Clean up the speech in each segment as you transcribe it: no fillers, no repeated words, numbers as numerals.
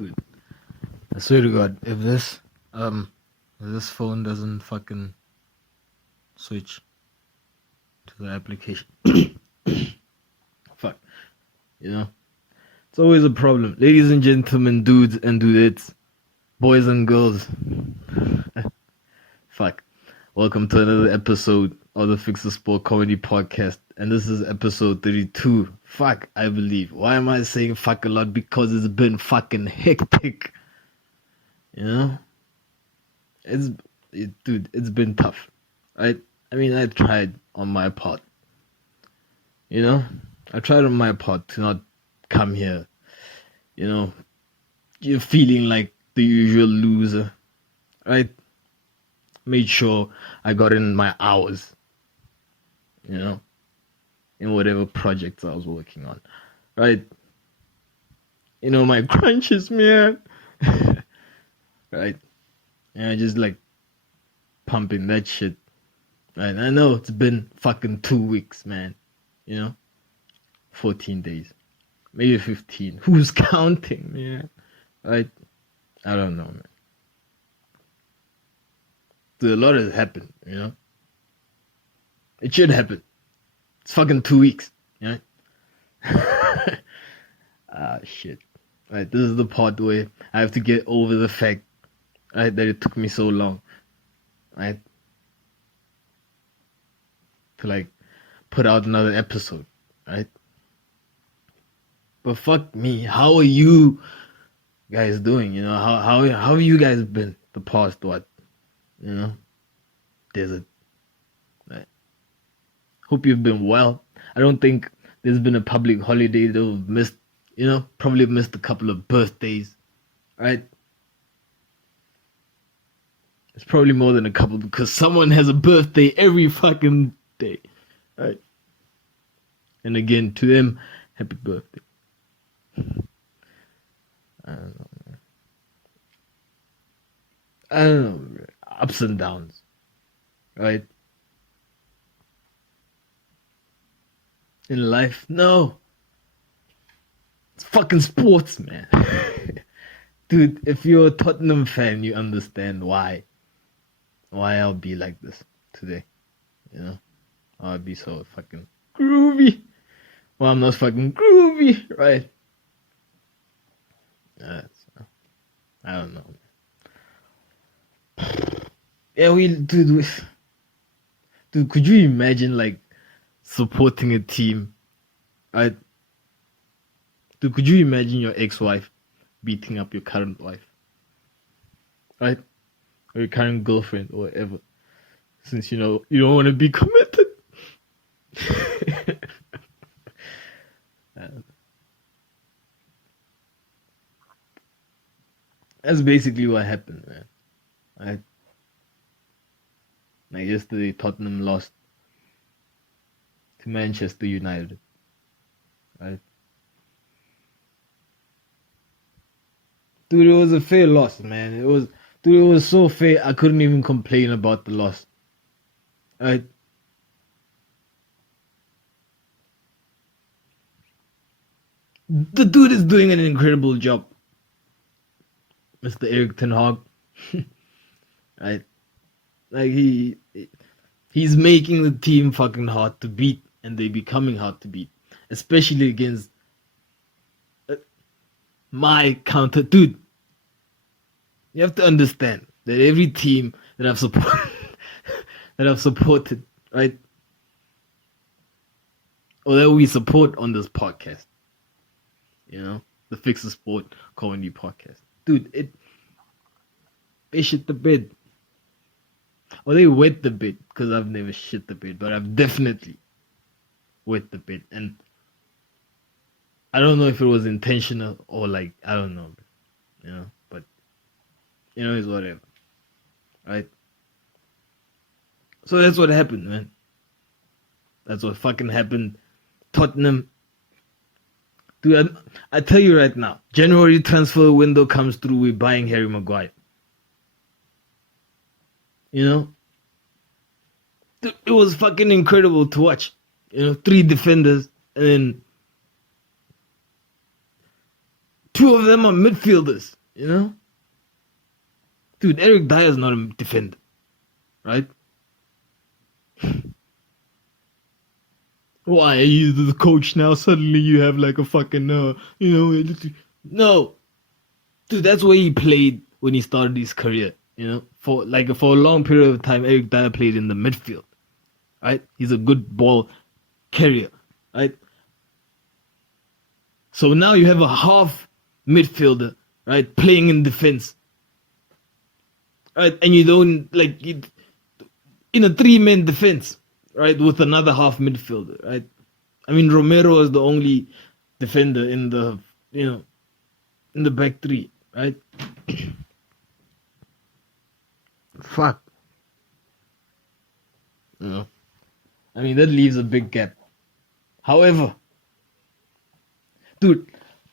Dude, I swear to God, if this phone doesn't fucking switch to the application, fuck, it's always a problem. Ladies and gentlemen, dudes and dudettes, boys and girls, fuck. Welcome to another episode of the Fixasport comedy podcast, and this is episode 32. Fuck, I believe. Why am I saying fuck a lot? Because it's been fucking hectic. Dude, it's been tough. I mean, I tried on my part. I tried on my part to not come here. You're feeling like the usual loser, right? Made sure I got in my hours, in whatever projects I was working on, right? My crunches, man, right? And I just like pumping that shit, right? I know it's been fucking 2 weeks, man, 14 days, maybe 15. Who's counting, man? Right? I don't know, man. Dude, a lot has happened, It should happen. It's fucking 2 weeks, shit. Right, this is the part where I have to get over the fact, right, that it took me so long, right, to like put out another episode, right? But fuck me, how are you guys doing? How have you guys been the past desert? Right. Hope you've been well. I don't think there's been a public holiday that we've missed. Probably missed a couple of birthdays, right? It's probably more than a couple because someone has a birthday every fucking day, right? And again, to them, happy birthday. I don't know, ups and downs, right? In life, no. It's fucking sports, man. Dude, if you're a Tottenham fan, you understand why I'll be like this today, I'll be so fucking groovy. Well, I'm not fucking groovy, right? I don't know. Yeah, dude, could you imagine like supporting a team, right? Dude, could you imagine your ex-wife beating up your current wife, right? Or your current girlfriend or whatever, since you don't want to be committed. That's basically what happened, man. Right? Like yesterday, Tottenham lost to Manchester United, right? Dude, it was a fair loss, man. It was so fair. I couldn't even complain about the loss, right? The dude is doing an incredible job, Mr. Eric Ten Hag, right? Like he's making the team fucking hard to beat, and they're becoming hard to beat, especially against my counter. Dude, you have to understand that every team that I've supported, right, or that we support on this podcast, the Fixasport comedy podcast, dude, they shit the bed. Or they wet the bed, because I've never shit the bed, but I've definitely wet the bed. And I don't know if it was intentional or like, I don't know, but it's whatever, right? So that's what happened, man. That's what fucking happened. Tottenham, dude, I tell you right now, January transfer window comes through, we're buying Harry Maguire. Dude, it was fucking incredible to watch. 3 defenders and then two of them are midfielders, you know? Dude, Eric Dyer's not a defender, right? Why are you the coach now? Suddenly you have like a fucking, no. Dude, that's where he played when he started his career, you know? For a long period of time, Eric Dyer played in the midfield, right? He's a good ball carrier, right? So now you have a half midfielder, right, playing in defense, right? And you don't in a three-man defense, right, with another half midfielder, right? I mean, Romero is the only defender in the back three, right? Fuck. You know, I mean, that leaves a big gap. However, dude,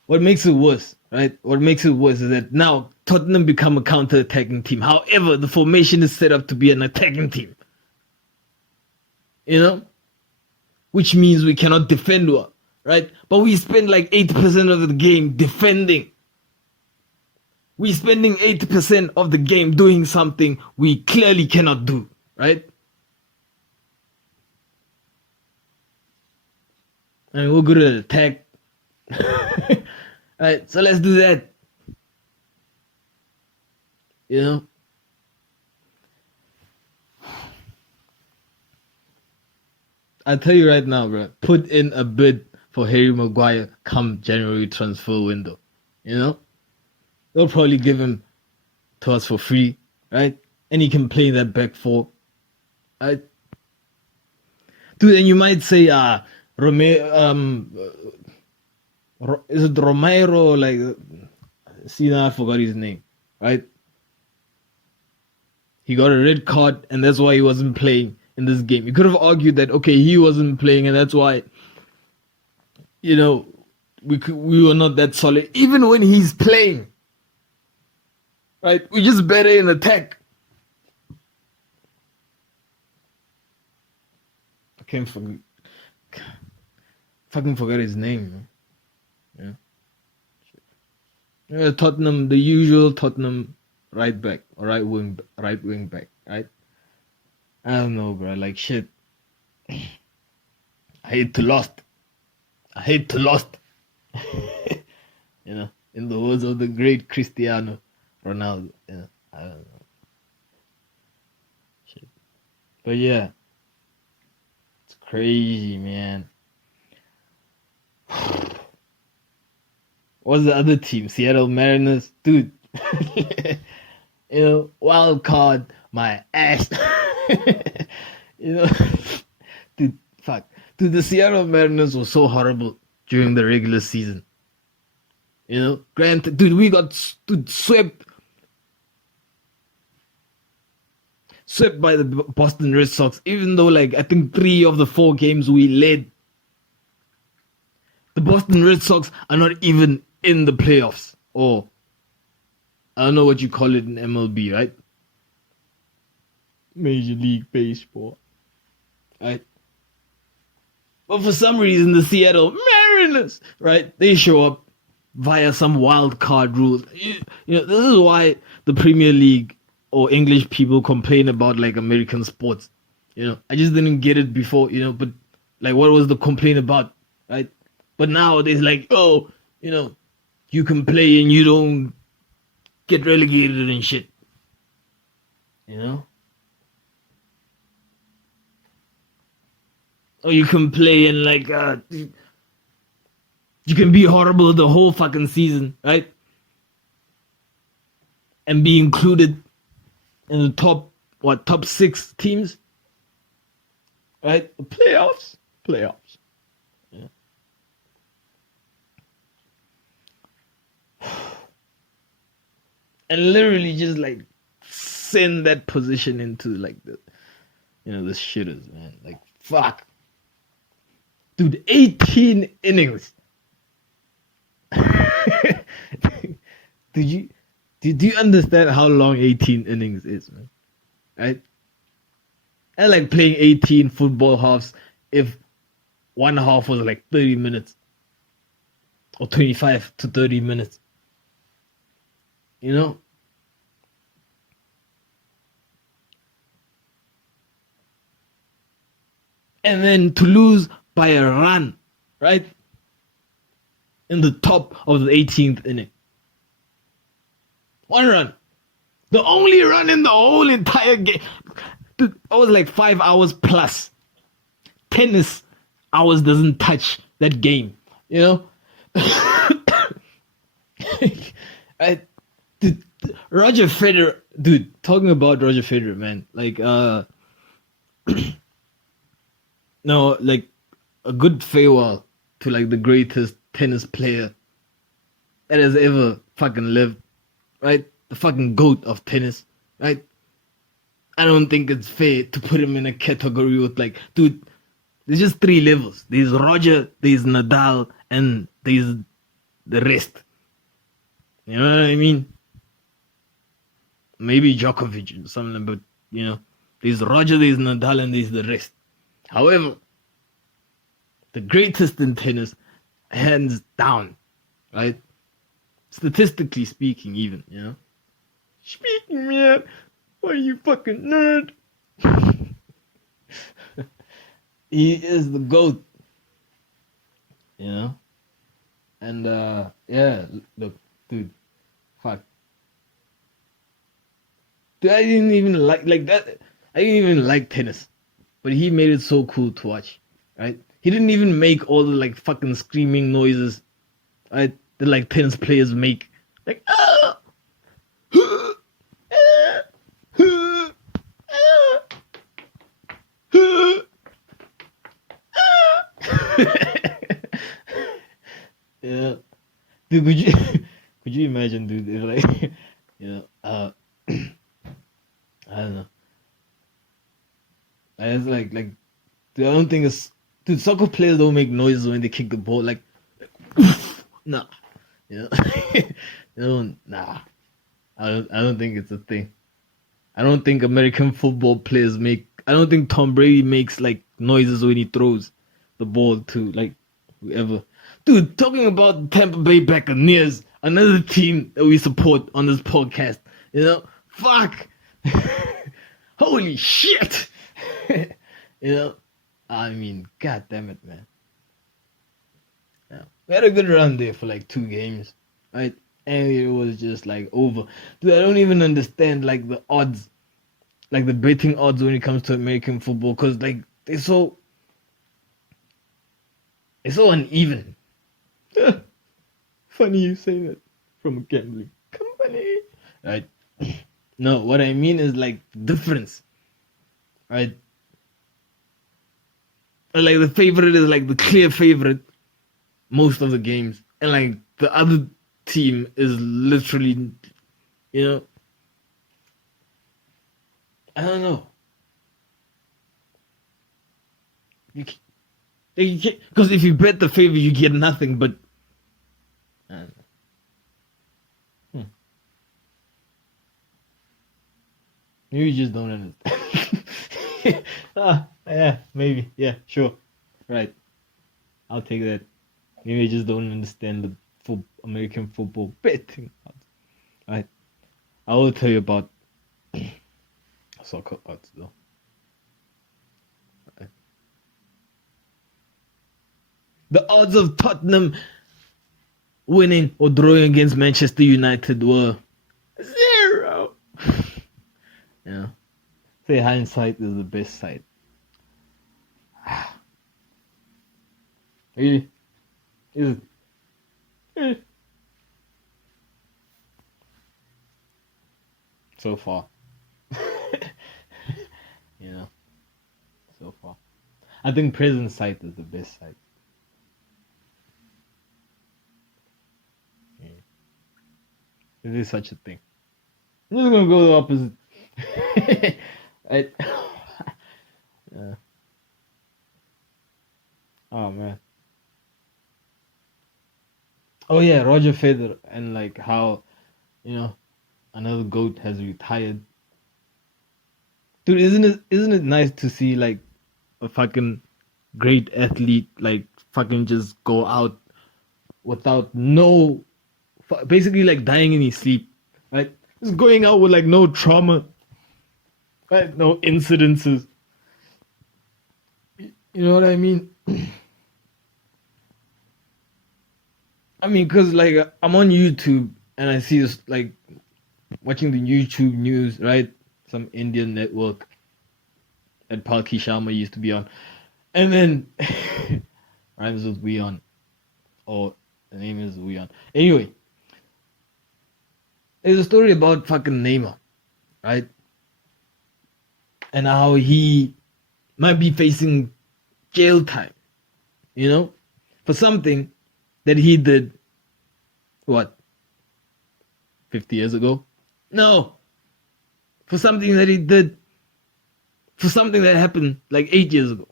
what makes it worse, right? What makes it worse is that now Tottenham become a counter-attacking team. However, the formation is set up to be an attacking team. You know? Which means we cannot defend well, right? But we spend like 80% of the game defending. We're spending 80% of the game doing something we clearly cannot do, right? I mean, we're good at attack. Alright, so let's do that. You know? I'll tell you right now, bro. Put in a bid for Harry Maguire come January transfer window. You know? They'll probably give him to us for free, right? And he can play that back four. Right? Dude, and you might say, is it Romero? See, now I forgot his name, right? He got a red card, and that's why he wasn't playing in this game. You could have argued that, okay, he wasn't playing, and that's why, we were not that solid. Even when he's playing, right? We're just better in attack. I can't fucking forget his name. Man. Yeah. Tottenham, the usual Tottenham right back or right wing back, right? I don't know, bro. Like shit. I hate to lost. In the words of the great Cristiano Ronaldo. I don't know. Shit. But yeah. It's crazy, man. What's the other team? Seattle Mariners? Dude. Wild card, my ass. Dude, fuck. Dude, the Seattle Mariners were so horrible during the regular season. Granted, dude, we got swept by the Boston Red Sox, even though, I think 3 of the 4 games we led. The Boston Red Sox are not even in the playoffs, or I don't know what you call it in MLB, right? Major League Baseball, right? But for some reason, the Seattle Mariners, right? They show up via some wild card rules. This is why the Premier League or English people complain about American sports. I just didn't get it before, but what was the complaint about, right? But now there's you can play and you don't get relegated and shit. Or you can play and you can be horrible the whole fucking season, right? And be included in the top 6 teams, right? The playoffs. Yeah. And literally just send that position into the the shitters, man. Fuck. Dude, 18 innings. Did you understand how long 18 innings is, man? Right? I like playing 18 football halves if one half was 30 minutes or 25 to 30 minutes. you know. And then to lose by a run, right? In the top of the 18th inning. One run. The only run in the whole entire game. Dude, I was like 5 hours plus. Tennis hours doesn't touch that game, you know? I, dude, Roger Federer, dude, talking about Roger Federer, man. Like, no, like, a good farewell to, like, the greatest tennis player that has ever fucking lived, right? The fucking GOAT of tennis, right? I don't think it's fair to put him in a category with, like, dude, there's just 3 levels. There's Roger, there's Nadal, and there's the rest. You know what I mean? Maybe Djokovic or something, but, you know, there's Roger, there's Nadal, and there's the rest. However, the greatest in tennis, hands down, right? Statistically speaking, even, you know? Speaking, man, what are you fucking nerd? He is the GOAT, you know? And, yeah, look, dude, fuck. Dude, I didn't even like that. I didn't even like tennis, but he made it so cool to watch, right? He didn't even make all the, like, fucking screaming noises, right? That, like, tennis players make. Like, ah! Yeah, dude, could you imagine, dude, if, like, you know, I don't know. It's like, dude, I don't think it's, dude, soccer players don't make noises when they kick the ball, like nah, you know, nah. I don't think it's a thing. I don't think American football players make. I don't think Tom Brady makes, like, noises when he throws the ball to, like, whoever. Dude, talking about Tampa Bay Buccaneers, another team that we support on this podcast. You know, fuck, holy shit. You know, I mean, god damn it, man. Yeah. We had a good run there for like 2 games, right? And it was just like over. Dude, I don't even understand, like, the odds, like the betting odds when it comes to American football, because, like, it's so uneven. Funny you say that from a gambling company, right? No, what I mean is, like, difference, right? Like, the favorite is, like, the clear favorite most of the games, and, like, the other team is literally, you know, I don't know. You can't, because if you bet the favorite, you get nothing. But I don't know. Maybe you just don't understand. Yeah, maybe. Yeah, sure. Right. I'll take that. Maybe I just don't understand the American football betting odds. Right. I will tell you about soccer odds, though. Right. The odds of Tottenham winning or drawing against Manchester United were 0. Yeah. Say hindsight is the best side. Really? Is it? So far. You know. So far. I think present sight is the best sight. Yeah. Is there such a thing? I'm just gonna go the opposite. Right? Yeah. Oh man. Oh yeah, Roger Federer, and, like, how, you know, another GOAT has retired. Dude, isn't it nice to see, like, a fucking great athlete, like, fucking just go out without no, basically, like, dying in his sleep, right? He's going out with like no trauma, right? No incidences. You know what I mean? I mean, cause like I'm on YouTube and I see this like watching the YouTube news, right? Some Indian network that Palki Sharma used to be on, and then rhymes with Weon, or the name is Weon. Anyway, there's a story about fucking Neymar, right? And how he might be facing jail time, you know, for something that he did, what, 50 years ago? No, for something that he did, for something that happened like 8 years ago.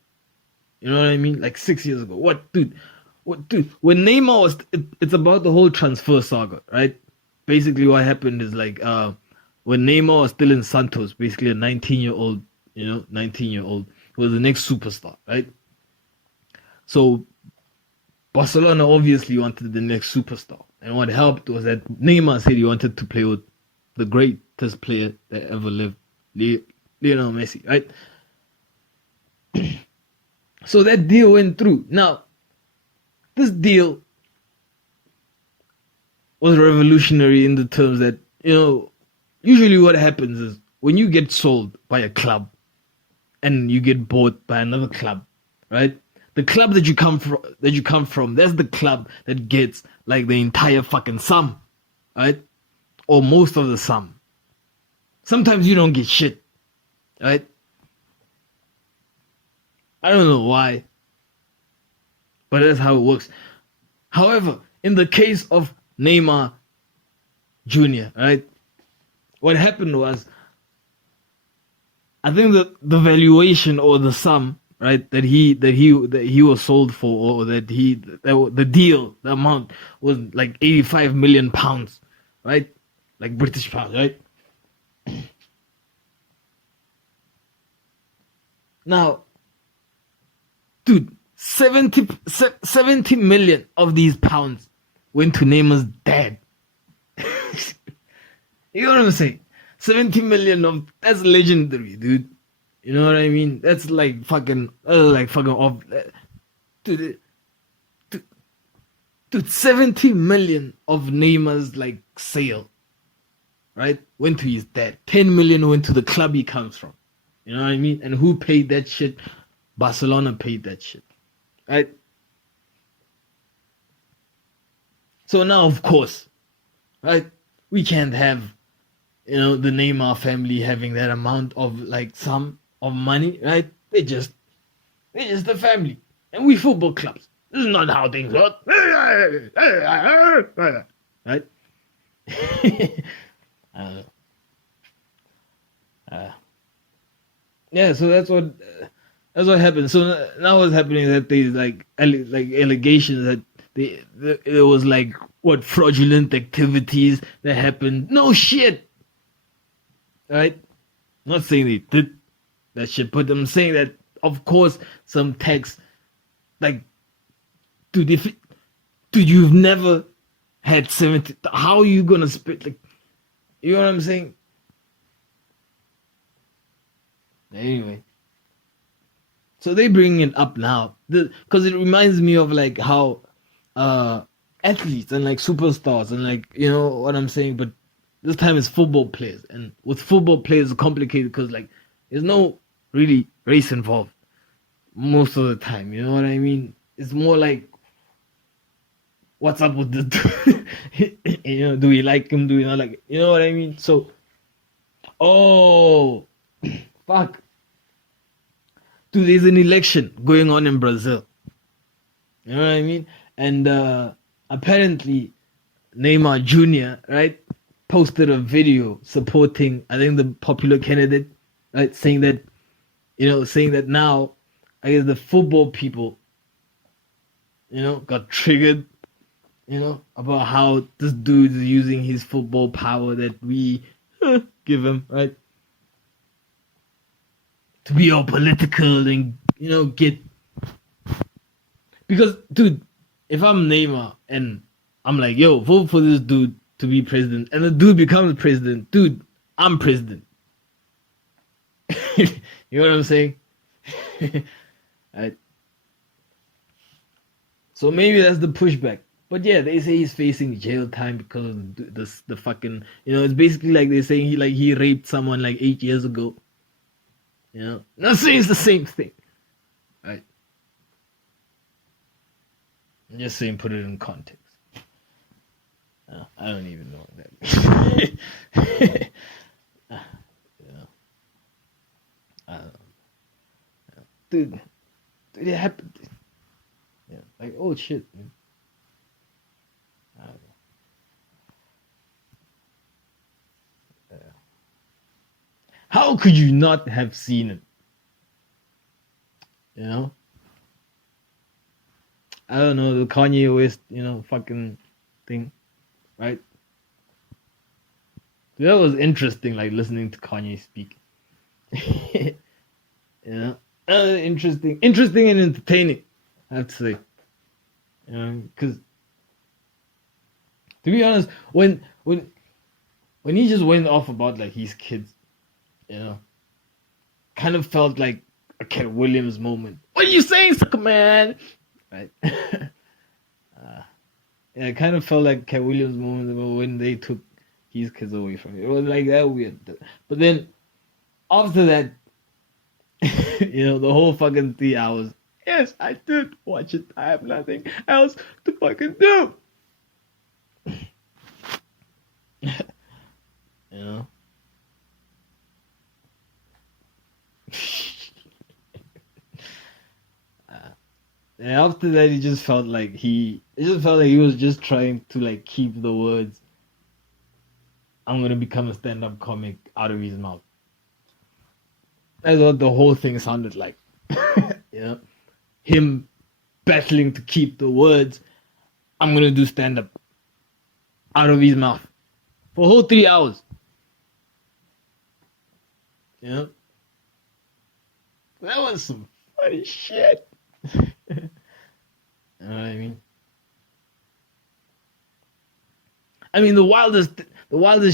You know what I mean? Like 6 years ago. What, dude? What, dude? When Neymar was, it's about the whole transfer saga, right? Basically, what happened is like, when Neymar was still in Santos, basically a 19-year-old, 19-year-old, who was the next superstar, right? So Barcelona obviously wanted the next superstar. And what helped was that Neymar said he wanted to play with the greatest player that ever lived, Lionel Messi, right? So that deal went through. Now, this deal was revolutionary in the terms that, usually what happens is when you get sold by a club and you get bought by another club, right? The club that you come from, that's the club that gets like the entire fucking sum, right? Or most of the sum. Sometimes you don't get shit, right? I don't know why, but that's how it works. However, in the case of Neymar Jr., right? What happened was, I think the valuation or the sum, right, that he was sold for, or the deal, the amount was like 85 million pounds, right? Like British pounds, right? Now, dude, 70 million of these pounds went to Neymar's dad. You know what I'm saying? 70 million of that's legendary, dude. You know what I mean? That's like fucking off. Dude, 70 million of Neymar's like sale, right? Went to his dad. 10 million went to the club he comes from. You know what I mean? And who paid that shit? Barcelona paid that shit, right? So now, of course, right? We can't have, the Neymar family having that amount of like sum of money, right? They're just a family, and we football clubs. This is not how things work, right? I don't know. Yeah, so that's what happened. So now what's happening is that there's like allegations that there was like fraudulent activities that happened. No shit, right? I'm not saying they did that shit, but I'm saying that of course some text, like, dude, you've never had 70. How are you gonna spit? Like, you know what I'm saying? Anyway, so they bring it up now because it reminds me of like how athletes and like superstars and like, you know what I'm saying, but this time it's football players, and with football players it's complicated because like there's no really race involved most of the time. You know what I mean? It's more like, what's up with this dude? Do we like him? Do we not like him? You know what I mean? So, fuck. Dude, there's an election going on in Brazil. You know what I mean? And apparently Neymar Jr., right, posted a video supporting, I think, the popular candidate, right, saying that now, I guess the football people, got triggered, about how this dude is using his football power that we give him, right, to be all political and, get... Because, dude, if I'm Neymar and I'm like, yo, vote for this dude to be president, and the dude becomes president. Dude, I'm president. You know what I'm saying? Right. So maybe that's the pushback. But yeah, they say he's facing jail time because of the fucking, it's basically like they're saying he raped someone like 8 years ago. Not saying it's the same thing. Right. I'm just saying put it in context. I don't even know what that is. I don't know. Dude, it happened. Yeah, like, oh shit, man. I don't know. Yeah. How could you not have seen it? I don't know, the Kanye West, fucking thing, right? That was interesting, like listening to Kanye speak. Interesting and entertaining, I have to say. Because to be honest, when he just went off about like his kids, kind of felt like a Cat Williams moment. What are you saying, sucker man? Right? Yeah, it kind of felt like Cat Williams moment when they took his kids away from him. It was like that weird. But then after that, the whole fucking 3 hours. Yes, I did watch it. I have nothing else to fucking do. And after that, it just felt like he was just trying to like keep the words "I'm gonna become a stand-up comic" out of his mouth. That's what the whole thing sounded like. Him battling to keep the words "I'm gonna do stand-up" out of his mouth for a whole 3 hours. That was some funny shit. You know what I mean? I mean, the wildest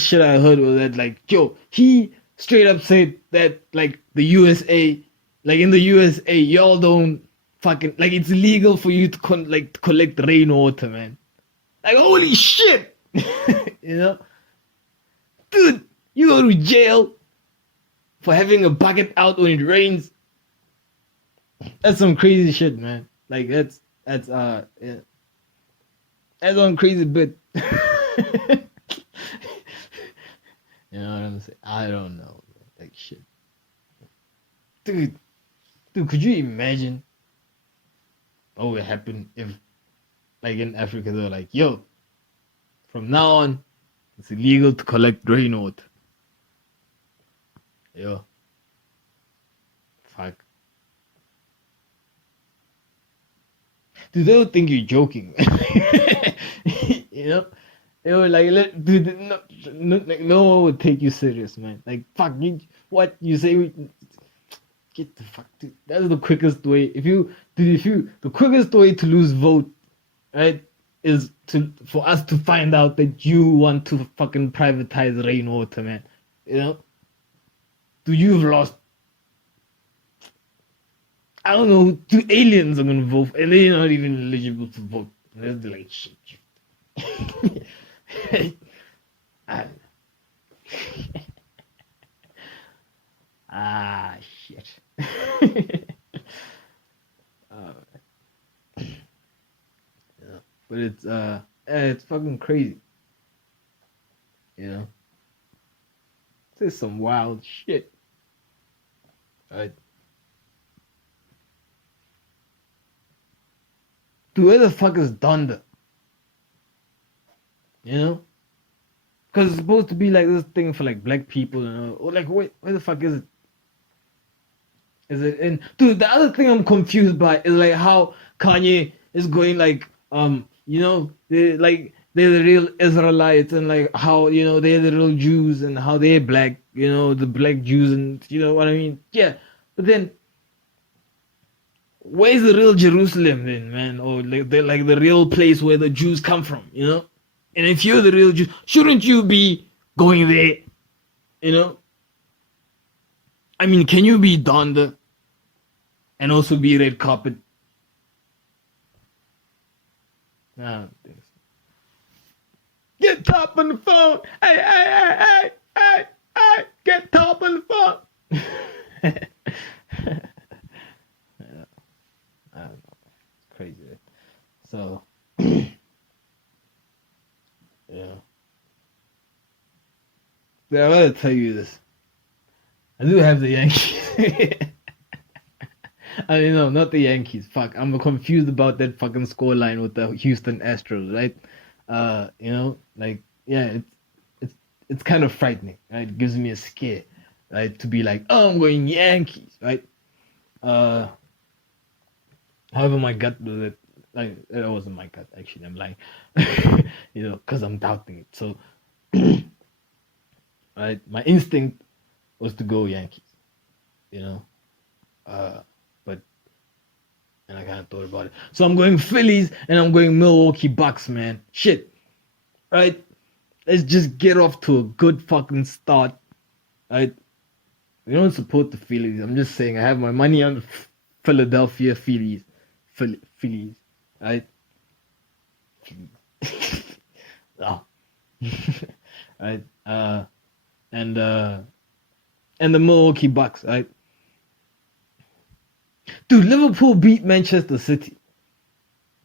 shit I heard was that, like, he straight up said that, like, the USA, like, in the USA, y'all don't fucking, like, it's illegal for you to collect rainwater, man. Like, holy shit! Dude, you go to jail for having a bucket out when it rains. That's some crazy shit, man. Like, that's yeah. That's one crazy bit. You know what I'm saying? I don't know. Like, shit. Dude, could you imagine what would happen if, like, in Africa, they're like, yo, from now on, it's illegal to collect rainwater. Yo. Fuck. Dude, they would think you're joking. They were like, dude, no one would take you serious, man. Like, fuck, what you say? Get the fuck, dude. That's the quickest way. The quickest way to lose vote, right, is for us to find out that you want to fucking privatize rainwater, man. Dude, you've lost. I don't know, 2 aliens are gonna vote, and they're not even eligible to vote. They're like, shit. I don't know. Shit. Yeah. But it's fucking crazy. This is some wild shit. Right? Dude, where the fuck is Donda? Because it's supposed to be like this thing for like black people, or like, wait, where the fuck is it? Is it in? Dude, the other thing I'm confused by is like how Kanye is going like, they're the real Israelites, and like how, they're the real Jews, and how they're black, the black Jews, and you know what I mean? Yeah, but then where's the real Jerusalem then, man? Or like the real place where the Jews come from, And if you're the real Jews, shouldn't you be going there? You know? I mean, can you be Donda and also be red carpet? I don't think so. Get top on the phone. Hey, get top on the phone. I don't know. It's crazy. Right? So, yeah. But I gotta tell you this. I do have the Yankees. I mean, no, not the Yankees. Fuck, I'm confused about that fucking scoreline with the Houston Astros, right? You know, like, yeah, it's kind of frightening, right? It gives me a scare, right? To be like, oh, I'm going Yankees, right? However, my gut was it. Like, it wasn't my gut, actually. I'm lying, you know, because I'm doubting it. So, right, my instinct was to go Yankees, you know, but and I kind of thought about it. So I'm going Phillies and I'm going Milwaukee Bucks, man. Shit, right? Let's just get off to a good fucking start, right? We don't support the Phillies. I'm just saying I have my money on the Philadelphia Phillies, Phillies, right? Oh. Right? And the Milwaukee Bucks, right? Dude, Liverpool beat Manchester City.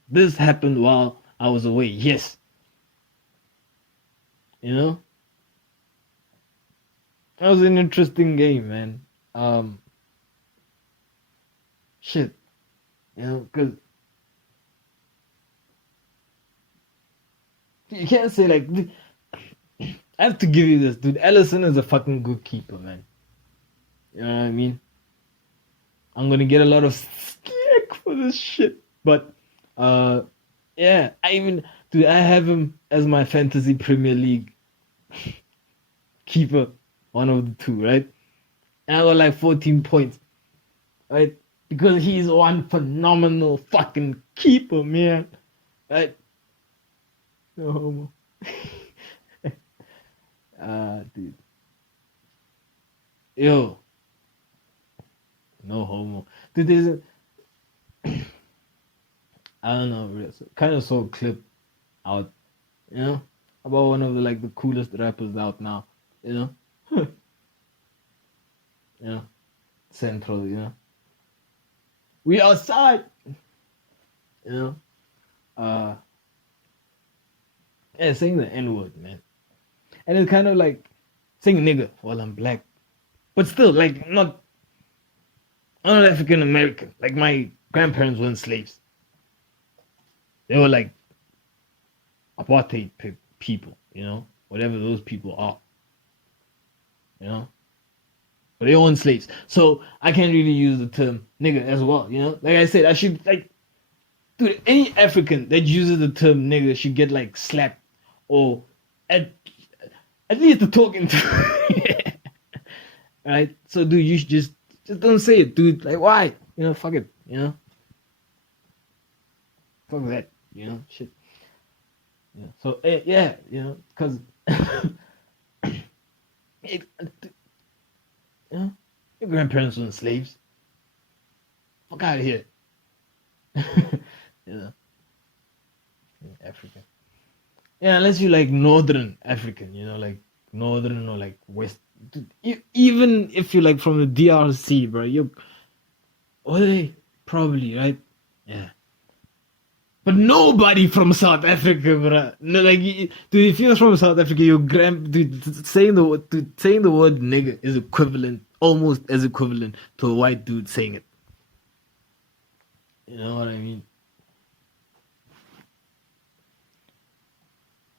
This happened while I was away. Yes. You know? That was an interesting game, man. Shit. You know, because you can't say like I have to give you this, dude. Ellison is a fucking good keeper, man. You know what I mean? I'm gonna get a lot of stick for this shit, but yeah, dude, I have him as my fantasy Premier League keeper, one of the two, right? And I got like 14 points, right? Because he's one phenomenal fucking keeper, man, right? No homo. Dude. Yo. No homo. Dude, there's a I don't know, kind of saw a clip out, you know, about one of the like the coolest rappers out now, you know, you know, Central, you know, we outside, you know, yeah, saying the N word, man, and it's kind of like saying nigga while I'm black, but still like not. I'm not African American. Like my grandparents weren't slaves. They were like apartheid people, you know, whatever those people are, you know. But they weren't slaves, so I can't really use the term nigga as well, you know. Like I said, I should like, dude, any African that uses the term nigga should get like slapped or at least the talking to. Right? So, dude, you should just don't say it, dude. Like, why? You know, fuck it. You know, fuck that. You know, shit. Yeah. So, yeah, you know, because you know, your grandparents weren't slaves. Fuck out of here. You know, African. Yeah, unless you like Northern African, you know, like Northern or like West. Dude, even if you're like from the DRC, bro, they probably, right? Yeah. But nobody from South Africa, bro. No, like, dude, if you're from South Africa, dude, saying the word nigga is almost as equivalent to a white dude saying it. You know what I mean?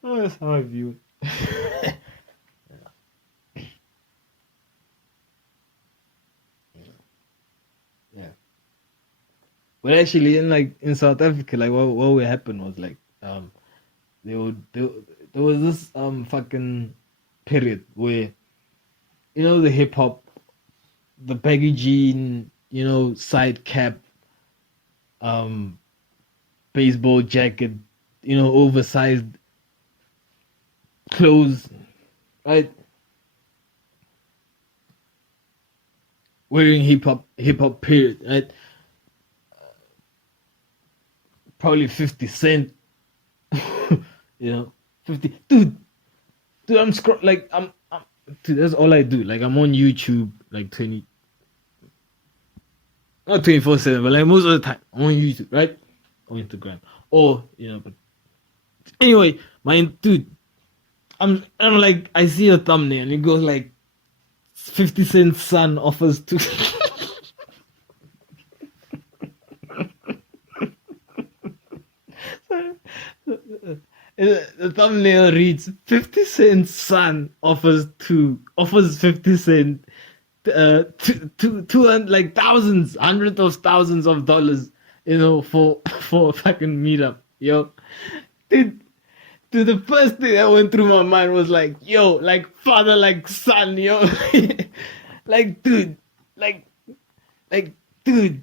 Oh, that's how I view it. Yeah. But actually, in South Africa, like what would happen was like there was this fucking period where, you know, the hip hop, the baggy jean, you know, side cap, baseball jacket, you know, oversized clothes, right? Wearing hip hop period, right? Probably 50 Cent, you know, 50, dude, I'm like dude, that's all I do. Like I'm on YouTube, like 20, not 24/7, but like most of the time I'm on YouTube, right? On Instagram, or but anyway, my dude, I'm like I see a thumbnail and it goes like 50 Cent's son offers to. The thumbnail reads 50 Cent's son offers 50 Cent like thousands, hundreds of thousands of dollars, for a fucking meetup, yo. Dude, the first thing that went through my mind was like, yo, like father, like son, yo. like, dude, like, dude,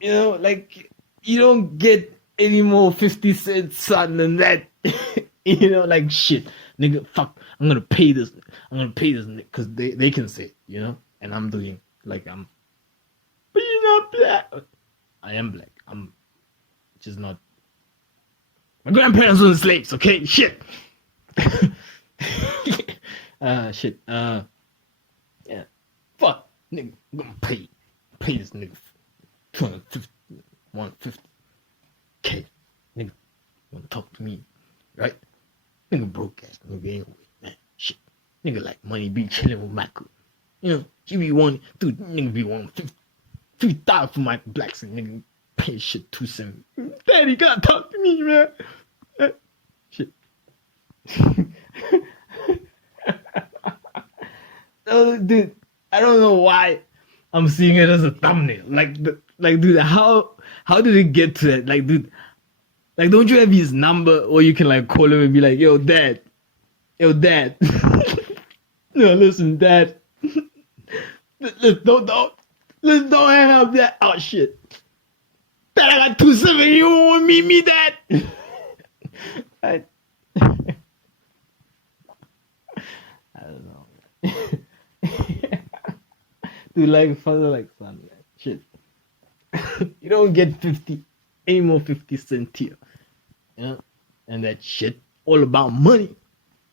like, you don't get any more 50 Cent son than that. Like, shit, nigga, fuck, I'm gonna pay this nigga, because they can say it, and I'm doing, like, but you're not black. I am black. I'm just not. My grandparents were slaves, okay? Shit. Shit. Yeah. Fuck, nigga, I'm gonna pay this nigga 250, 150K. Nigga, you wanna talk to me, right? Nigga broke ass nigga anyway, man. Shit. Nigga like money be chilling with Michael. He be wanting, dude, nigga be wanting 50,000 for Michael Blackson, nigga. Pay shit 270. Daddy gotta talk to me, man. Shit. No, dude, I don't know why I'm seeing it as a thumbnail. Like, dude, how did it get to that? Like, dude, like, don't you have his number, or you can like call him and be like, yo, dad. No, listen, dad. Let's don't hang up that. Oh shit. Dad, I got 270. You want to meet me, dad? I don't know. Dude, like father, like son, man. Shit. You don't get 50 any more 50 Cent here. And that shit all about money.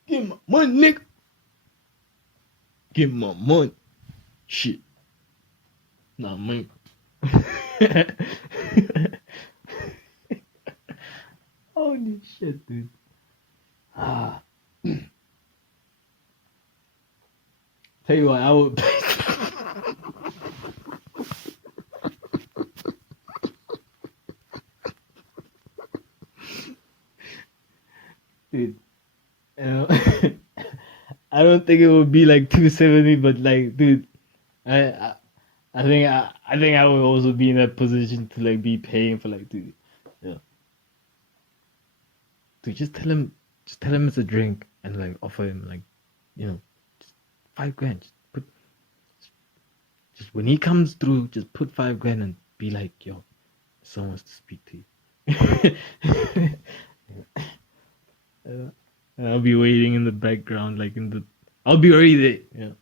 Give me my money, nigga. Give me my money. Shit. Nah, man. Holy shit, dude. Tell you what, I would. Dude, I don't think it would be like 270, but like, dude, I think I would also be in that position to like be paying for like, dude, yeah, dude, just tell him it's a drink and like offer him like, just $5,000. Just when he comes through, just put $5,000 and be like, yo, someone wants to speak to you. And I'll be waiting in the background, like I'll be already there.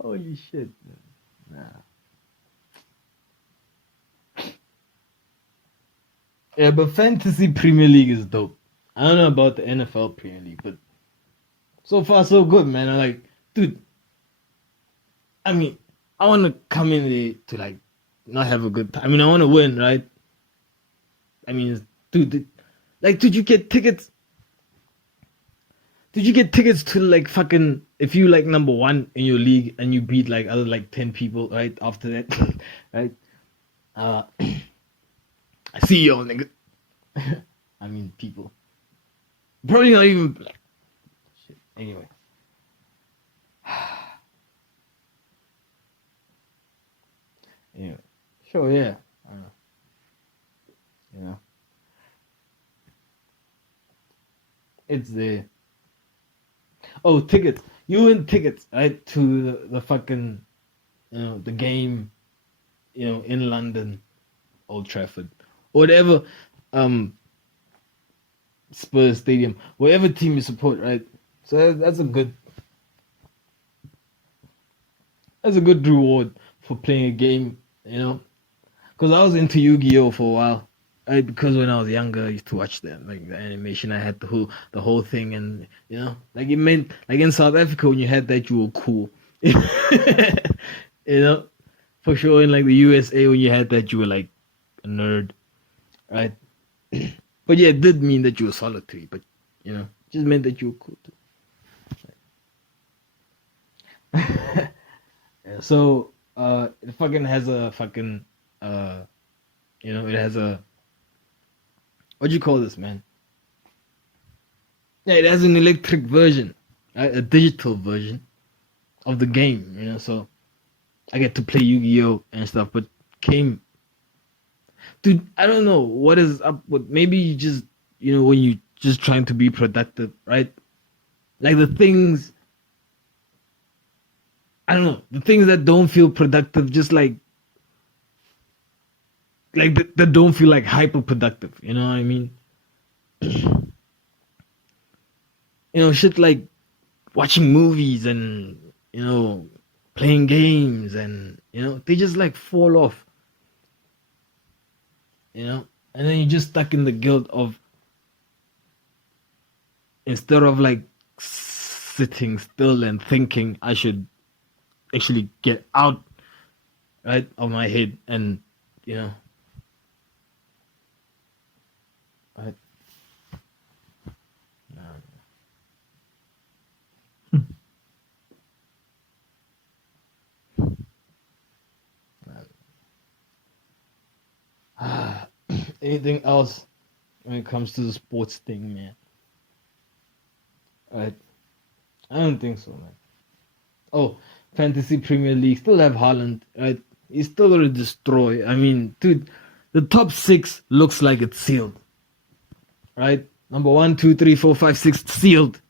Holy shit, man. Nah. Yeah, but Fantasy Premier League is dope. I don't know about the NFL Premier League, but so far so good, man. I'm like, dude, I mean, I want to come in there to like not have a good time. I mean, I want to win, right? I mean, dude, did you get tickets? Did you get tickets to like fucking, if you like number one in your league and you beat like other like 10 people, right? After that, right? I see y'all, nigga. I mean, people. Probably not even like, shit. Anyway. Anyway. Sure, yeah. It's there. Oh, tickets. You win tickets, right? To the fucking, the game, in London Old Trafford, or whatever, Spurs Stadium, whatever team you support, right? So that's a good reward for playing a game, you know. Because I was into Yu-Gi-Oh for a while, right? Because when I was younger, I used to watch the animation. I had the whole thing, and like it meant like in South Africa when you had that, you were cool. You know, for sure. In like the USA when you had that, you were like a nerd, right? But yeah, it did mean that you were solitary, but it just meant that you were cool too. Yeah, so it fucking has a fucking it has a, what do you call this, man? Yeah, it has an electric version, right? A digital version of the game, so I get to play Yu-Gi-Oh and stuff, but came, dude, I don't know what is up with, maybe you just, when you just trying to be productive, right? Like the things, I don't know, the things that don't feel productive, just like that don't feel like hyper productive, you know what I mean? Shit like watching movies and, playing games and, they just like fall off, and then you're just stuck in the guilt of, instead of like sitting still and thinking I should actually get out, right, of my head and, right. Anything else when it comes to the sports thing, man? Right? I don't think so, man. Oh, Fantasy Premier League still have Haaland, right? He's still gonna destroy. I mean, dude, the top 6 looks like it's sealed, right? Number 1, 2, 3, 4, 5, 6 sealed.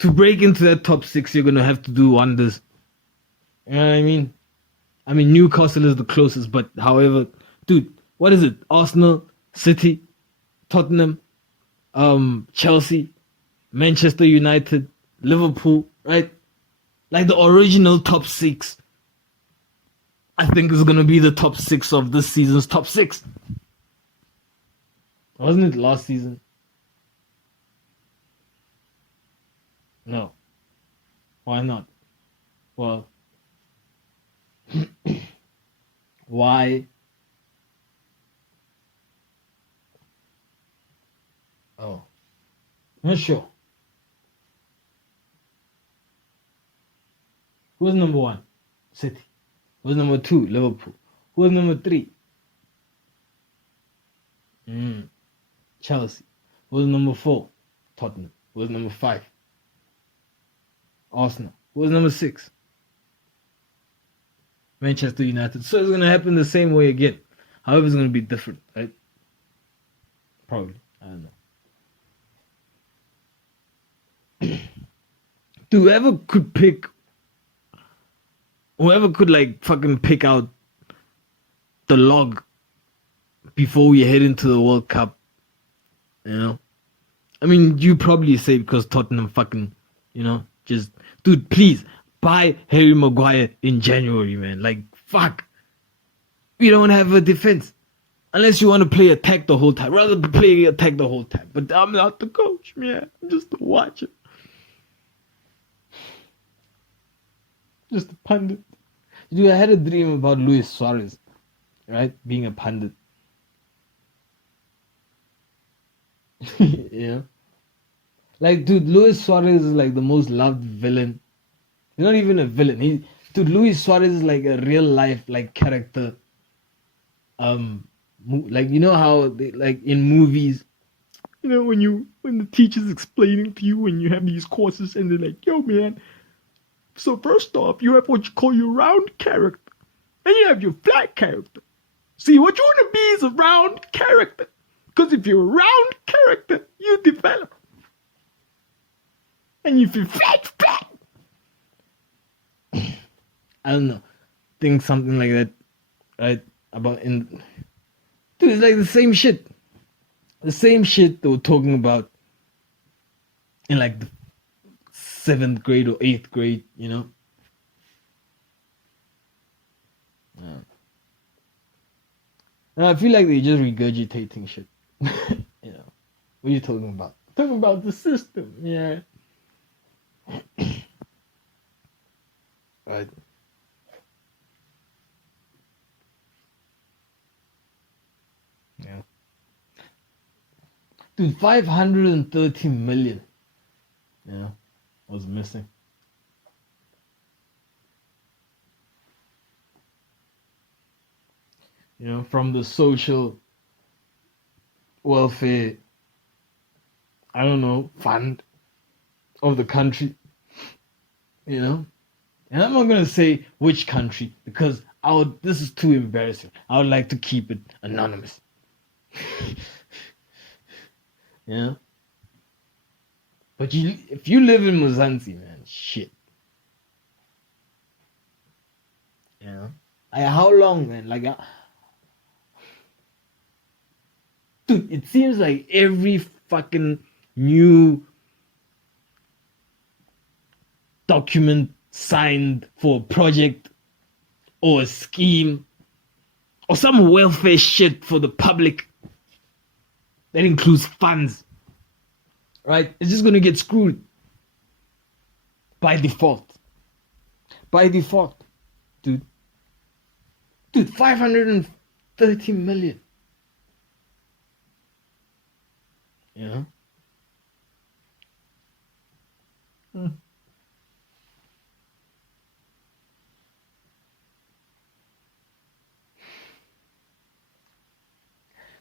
To break into that top 6, you're gonna have to do wonders. You know what I mean? I mean, Newcastle is the closest, but however, dude, what is it? Arsenal, City, Tottenham, Chelsea, Manchester United, Liverpool, right? Like the original top 6, I think is gonna be the top 6 of this season's top 6. Wasn't it last season? No. Why not? Well, why? Oh, not sure. Who was number 1? City. Who was number 2? Liverpool. Who was number 3? Chelsea. Who was number 4? Tottenham. Who was number 5? Arsenal. Who was number 6? Manchester United. So it's going to happen the same way again. However, it's going to be different, right? Probably. I don't know. Whoever could like fucking pick out the log before we head into the World Cup, I mean, you probably say because Tottenham fucking, just, dude, please buy Harry Maguire in January, man. Like, fuck. We don't have a defense. Unless you want to play attack the whole time. Rather play attack the whole time. But I'm not the coach, man. I'm just a watcher. Just a pundit. Dude, I had a dream about Luis Suarez, right? Being a pundit. Yeah. Like, dude, Luis Suarez is like the most loved villain. He's not even a villain. Dude, Luis Suarez is like a real life like character. Like, you know how they, like in movies, when the teacher's explaining to you when you have these courses and they're like, yo man, so first off you have what you call your round character, and you have your flat character. See, what you want to be is a round character, because if you're a round character, you develop, and if you're flat, I don't know, think something like that, right? about in. Dude, it's like the same shit. The same shit they were talking about in like the 7th grade or 8th grade, you know? Yeah. And I feel like they're just regurgitating shit. You know? What are you talking about? Talking about the system, yeah. Right. Yeah. Dude, 530 million. Yeah. Was missing. You know, from the social welfare, I don't know, fund of the country. You know? And I'm not gonna say which country because this is too embarrassing. I would like to keep it anonymous. Yeah. But if you live in Mozambique, man, shit. Yeah. Like, how long, man? Like, dude, it seems like every fucking new document signed for a project or a scheme or some welfare shit for the public that includes funds, right? It's just gonna get screwed by default. By default, dude. Dude, 530 million. Yeah.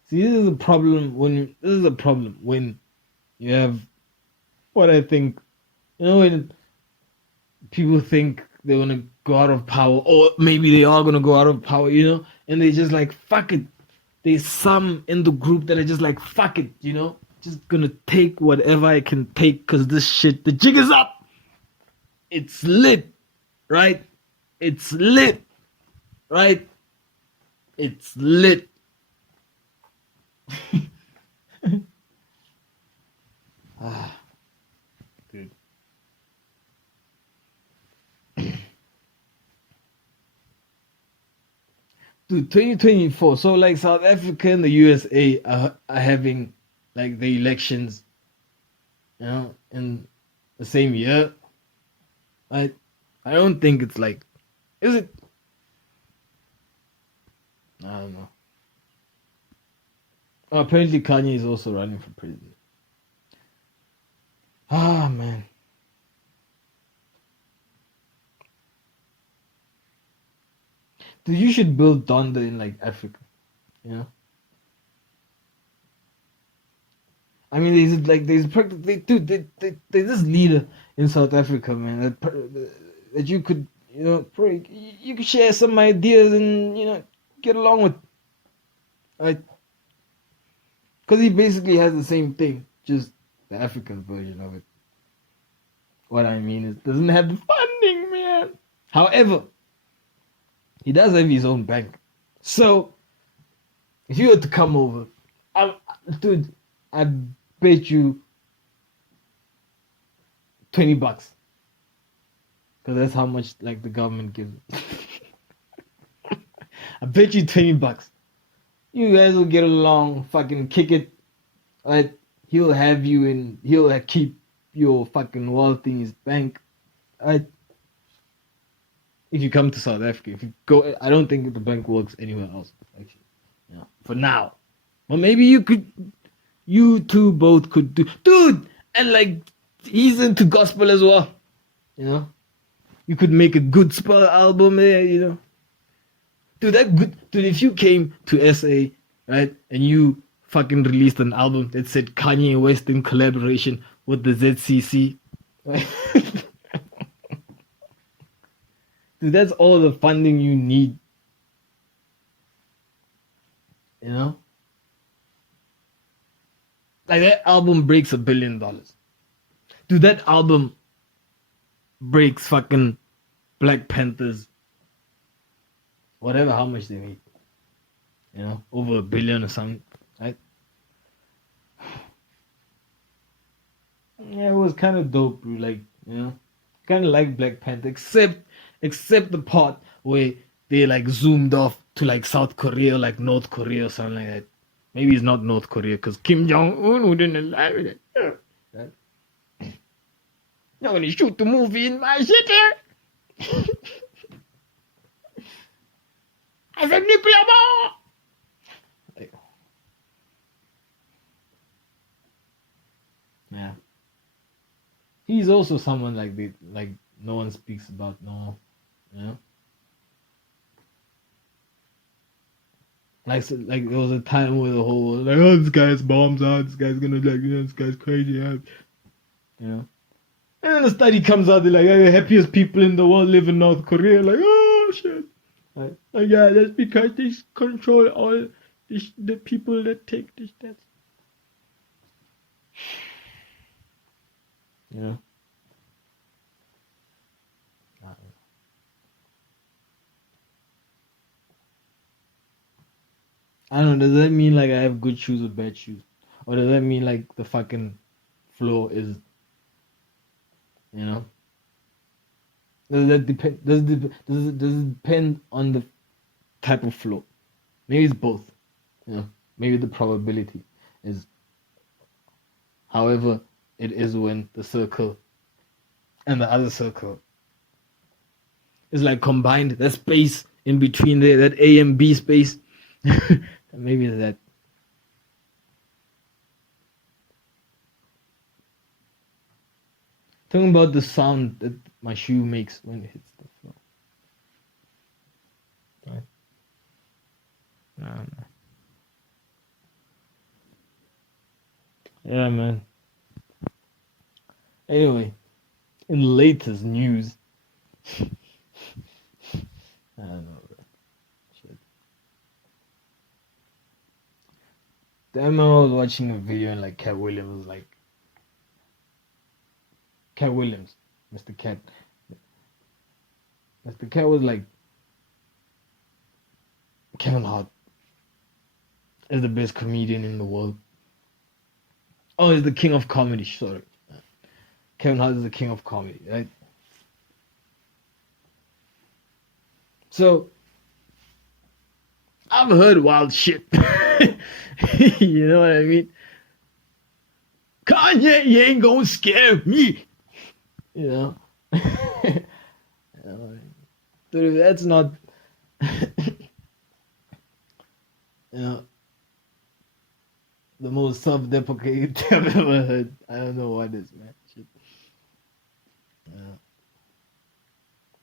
See, this is a problem when you have what I think, you know, when people think they're gonna go out of power, or maybe they are gonna go out of power, you know, and they just like fuck it. There's some in the group that are just like fuck it, you know, just gonna take whatever I can take because this shit, the jig is up. It's lit, right? It's lit, right? It's lit. Dude. Dude, 2024. So like South Africa and the USA are having like the elections, you know, in the same year. I don't think it's like, is it? I don't know. Oh, apparently Kanye is also running for president. Ah, man. Dude, you should build Donda in like Africa, you know? I mean, there's this leader in South Africa, man, that you could, you know, you could share some ideas and, you know, get along with, right? Because he basically has the same thing, just the African version of it. What I mean is, doesn't have the funding, man. However, he does have his own bank. So, if you were to come over, dude, I bet you $20. Because that's how much like the government gives. I bet you $20. You guys will get along, fucking kick it. Right? He'll have you in. He'll keep your fucking wealth in his bank. Right? If you come to South Africa, if you go, I don't think the bank works anywhere else. Actually, you know, for now. Well, maybe you two both could do, dude. And like, he's into gospel as well. You know, you could make a good spell album there. You know. Dude, if you came to SA, right, and you fucking released an album that said Kanye West in collaboration with the ZCC, right? Dude, that's all the funding you need. You know? Like, that album breaks $1 billion. Dude, that album breaks fucking Black Panthers, whatever, how much they made. over $1 billion or something, right? Yeah, it was kind of dope, bro. Like, kind of like Black Panther, except the part where they like zoomed off to like South Korea, like North Korea or something like that. Maybe it's not North Korea because Kim Jong Un wouldn't allow it. Right? You're gonna shoot the movie in my city. I said nuclear bomb. Like, yeah. He's also someone like no one speaks about no, you know. Like there was a time where the whole like, oh, this guy's bombs out, this guy's gonna this guy's crazy, you know. And then the study comes out, they're like, the happiest people in the world live in North Korea. Like, oh shit. Like, yeah, that's because they control all the people that take this, that. You know? I don't know, does that mean like I have good shoes or bad shoes? Or does that mean like the fucking floor is, you know? Does that depend? Does it depend on the type of flow? Maybe it's both. Maybe the probability is however it is when the circle and the other circle is like combined. That space in between there, that A and B space. Maybe it's that. Talking about the sound that my shoe makes when it hits the floor. Right? No. Yeah, man. Anyway, in latest news, I don't know, bro. Shit. Damn, I was watching a video and like Cat Williams was like, Cat Williams, Mr. Cat. Mr. Cat was like, Kevin Hart is the best comedian in the world. Oh, he's the king of comedy, sorry. Kevin Hart is the king of comedy, right? So, I've heard wild shit. You know what I mean? Kanye, you ain't gonna scare me. You know? Dude, if that's not, the most self-deprecating thing I've ever heard. I don't know what is, man. Shit.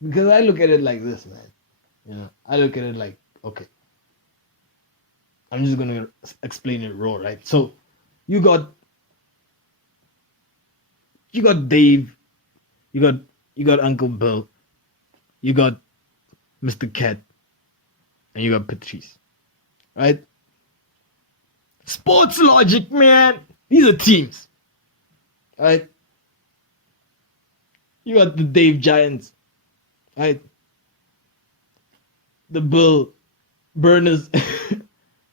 Because I look at it like this, man. I look at it like, okay, I'm just gonna explain it raw, right? So, you got Dave, you got Uncle Bill, you got Mr. Cat, and you got Patrice, right? Sports logic, man. These are teams, right? You got the Dave Giants, right? The Bill Burners,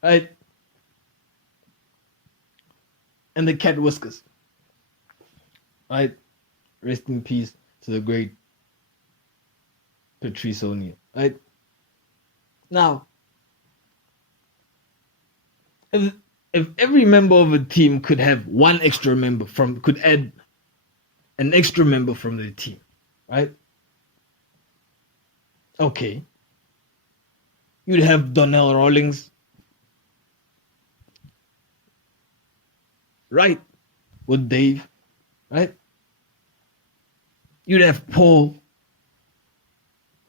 right? And the Cat Whiskers, right? Rest in peace to the great Patrice O'Neal, right? Now, if every member of a team could have one extra member could add an extra member from the team, right? Okay. You'd have Donnell Rawlings, right? With Dave, right? You'd have Paul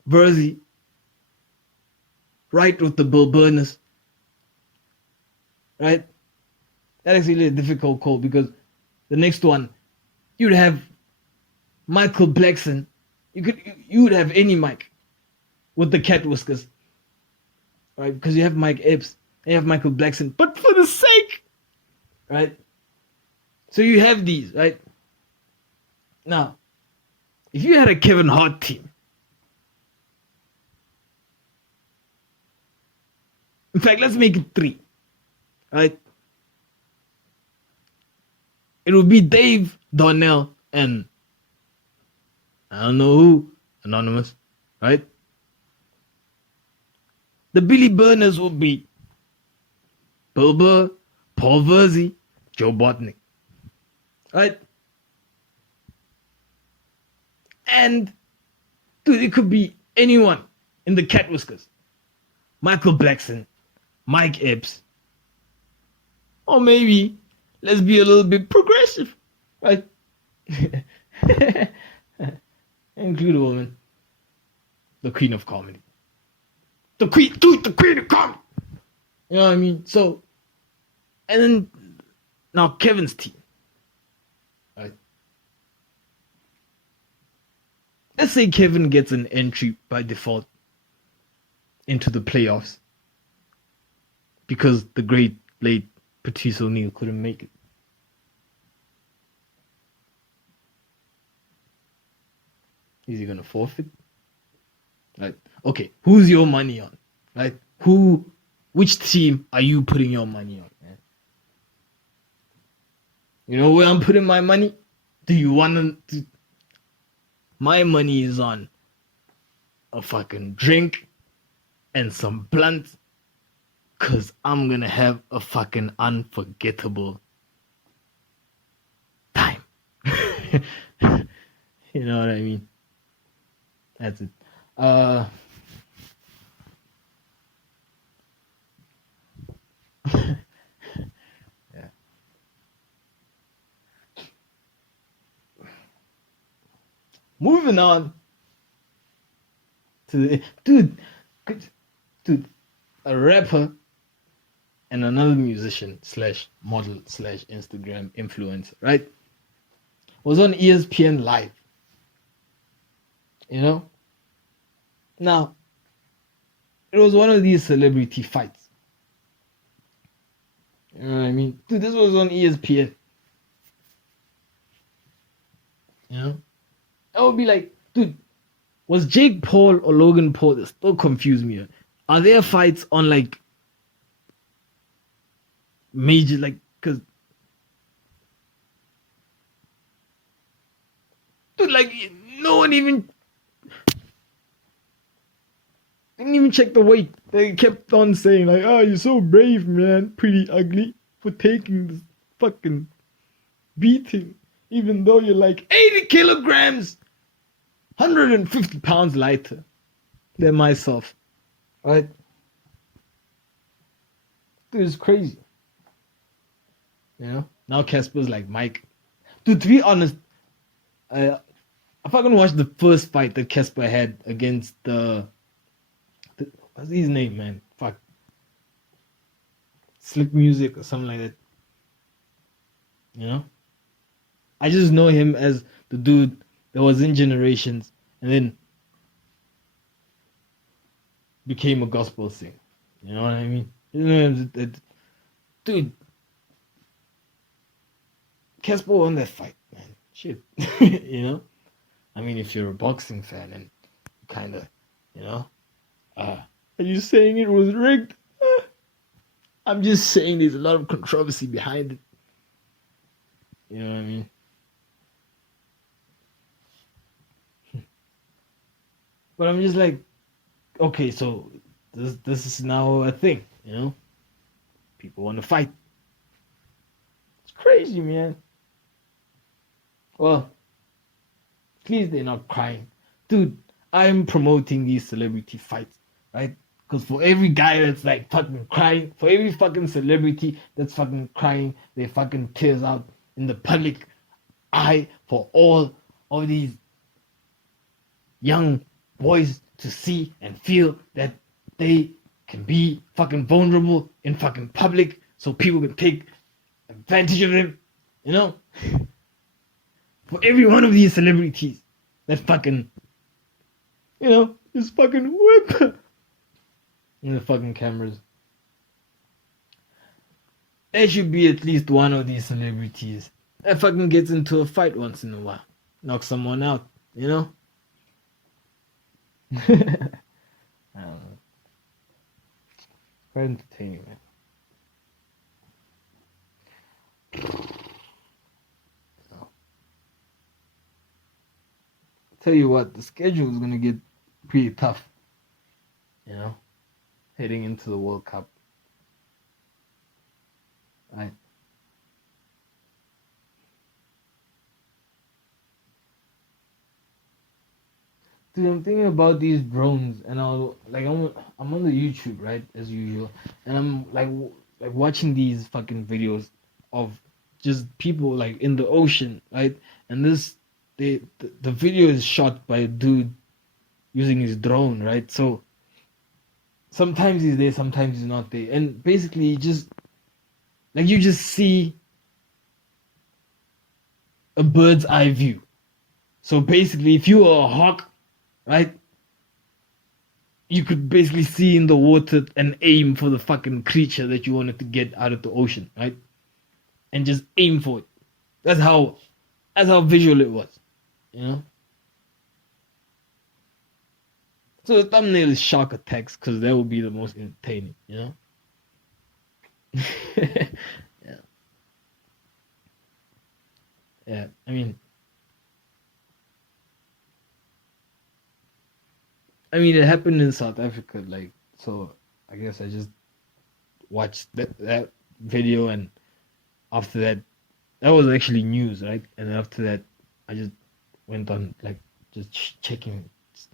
Verzi, right, with the Bill Burners, right? That is really a difficult call because the next one, you'd have Michael Blackson. You would have any Mike with the Cat Whiskers, right? Because you have Mike Epps and you have Michael Blackson, but for the sake, right? So you have these, right? Now, if you had a Kevin Hart team, In fact, let's make it 3. Right? It will be Dave, Donnell, and I don't know who, anonymous, right? The Billy Burners will be Bill Burr, Paul Verzi, Joe Botnick, right? And dude, it could be anyone in the cat whiskers. Michael Blackson, Mike Epps, or maybe let's be a little bit progressive, right? Include a woman, the queen of comedy. The queen of comedy. You know what I mean? So, and then now Kevin's team, right? Let's say Kevin gets an entry by default into the playoffs because the great late Patrice O'Neal couldn't make it. Is he gonna forfeit? Like, okay, who's your money on? Like, which team are you putting your money on, man? You know where I'm putting my money? Do you want to? My money is on a fucking drink and some blunts, cause I'm gonna have a fucking unforgettable time. You know what I mean? That's it. Yeah. Moving on to the dude, a rapper and another musician / model / Instagram influencer, right? Was on ESPN Live. You know? Now, it was one of these celebrity fights. You know what I mean? Dude, this was on ESPN. You know? I would be like, dude, was Jake Paul or Logan Paul? That still confuse me. Are there fights on like major, like, cause dude, like, no one even didn't even check the weight. They kept on saying like, "Oh, you're so brave, man. Pretty ugly for taking this fucking beating, even though you're like 80 kilograms, 150 pounds lighter than myself." Right? Dude, it's crazy. You know? Now Casper's like, Mike. Dude, to be honest, I fucking watched the first fight that Casper had against what's his name, man? Fuck. Slick Music or something like that. You know? I just know him as the dude that was in Generations and then became a gospel singer. You know what I mean? You know, dude, Casper won that fight, man. Shit. You know? I mean, if you're a boxing fan and kind of, you know, are you saying it was rigged? I'm just saying there's a lot of controversy behind it. You know what I mean? But I'm just like, okay, so this is now a thing, you know? People want to fight. It's crazy, man. Well, at least they're not crying. Dude, I'm promoting these celebrity fights, right? Because for every guy that's like fucking crying, for every fucking celebrity that's fucking crying, they fucking tears out in the public eye for all of these young boys to see and feel that they can be fucking vulnerable in fucking public so people can take advantage of them, you know? For every one of these celebrities that fucking, you know, is fucking whip in the fucking cameras. There should be at least one of these celebrities that fucking gets into a fight once in a while. Knock someone out, you know? I don't know. Quite entertaining, man. So, tell you what, the schedule is gonna get pretty tough. You know, heading into the World Cup. Right. Dude, I'm thinking about these drones, and I'm on the YouTube, right, as usual, and I'm like watching these fucking videos of just people like in the ocean, right, and the video is shot by a dude using his drone, right, so sometimes he's there, sometimes he's not there, and basically you just see a bird's eye view. So basically, if you were a hawk, right, you could basically see in the water and aim for the fucking creature that you wanted to get out of the ocean, right? And just aim for it. That's how visual it was, you know? So the thumbnail is shark attacks because that would be the most entertaining, you know? Yeah. Yeah. I mean it happened in South Africa, like, so I guess I just watched that video, and after that was actually news, right? And after that I just went on like just checking, just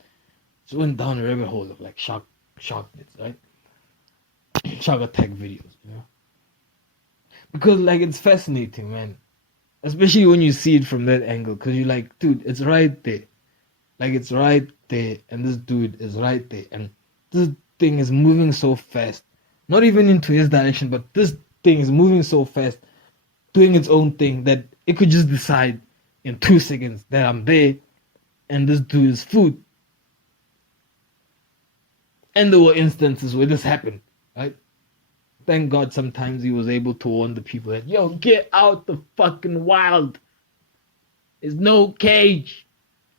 went down a rabbit hole of like shark bits, right? Shark attack videos, you know? Because like it's fascinating, man. Especially when you see it from that angle, because you're like, dude, it's right there. Like it's right there, and this dude is right there, and this thing is moving so fast. Not even into his direction, but this thing is moving so fast, doing its own thing, that it could just decide in 2 seconds that I'm there, and this dude is food. And there were instances where this happened, right? Thank God sometimes he was able to warn the people that, yo, get out the fucking wild. There's no cage.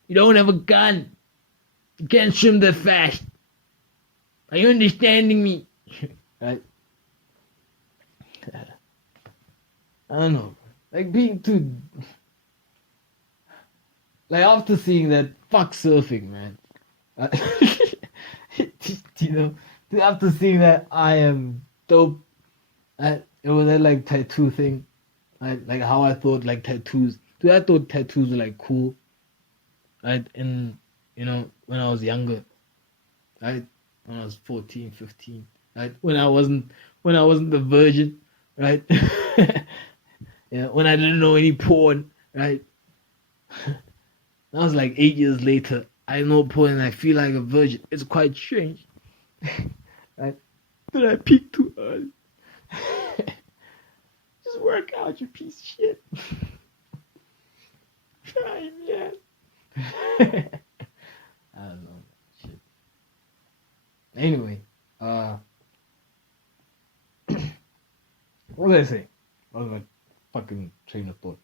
You don't have a gun. You can't swim that fast. Are you understanding me? Right? I don't know. Like being too... Like after seeing that, fuck surfing, man. You know, after seeing that, I am dope. It was that like tattoo thing. Like how I thought like tattoos. Dude, I thought tattoos were like cool. Right? And, you know, when I was younger. Right? When I was 14, 15. Right? When I wasn't a virgin. Right? Yeah, when I didn't know any porn. Right? That was like 8 years later. I know porn and I feel like a virgin. It's quite strange. Right? Did I peak too early? Just work out, you piece of shit. Trying, yeah. I don't know. Shit. Anyway, what was I saying? What was my fucking train of thought?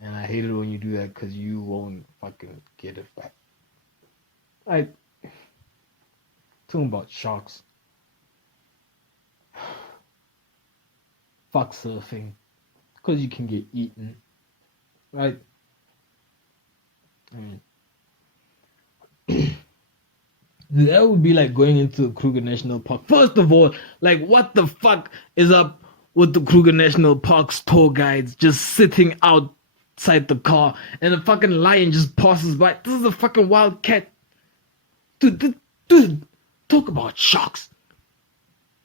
And I hate it when you do that because you won't fucking get it back. Right. Talking about sharks. Fuck surfing. Because you can get eaten. Right? I mean, that would be like going into Kruger National Park. First of all, like, what the fuck is up with the Kruger National Park's tour guides just sitting outside the car and a fucking lion just passes by? This is a fucking wild cat. Dude, talk about sharks.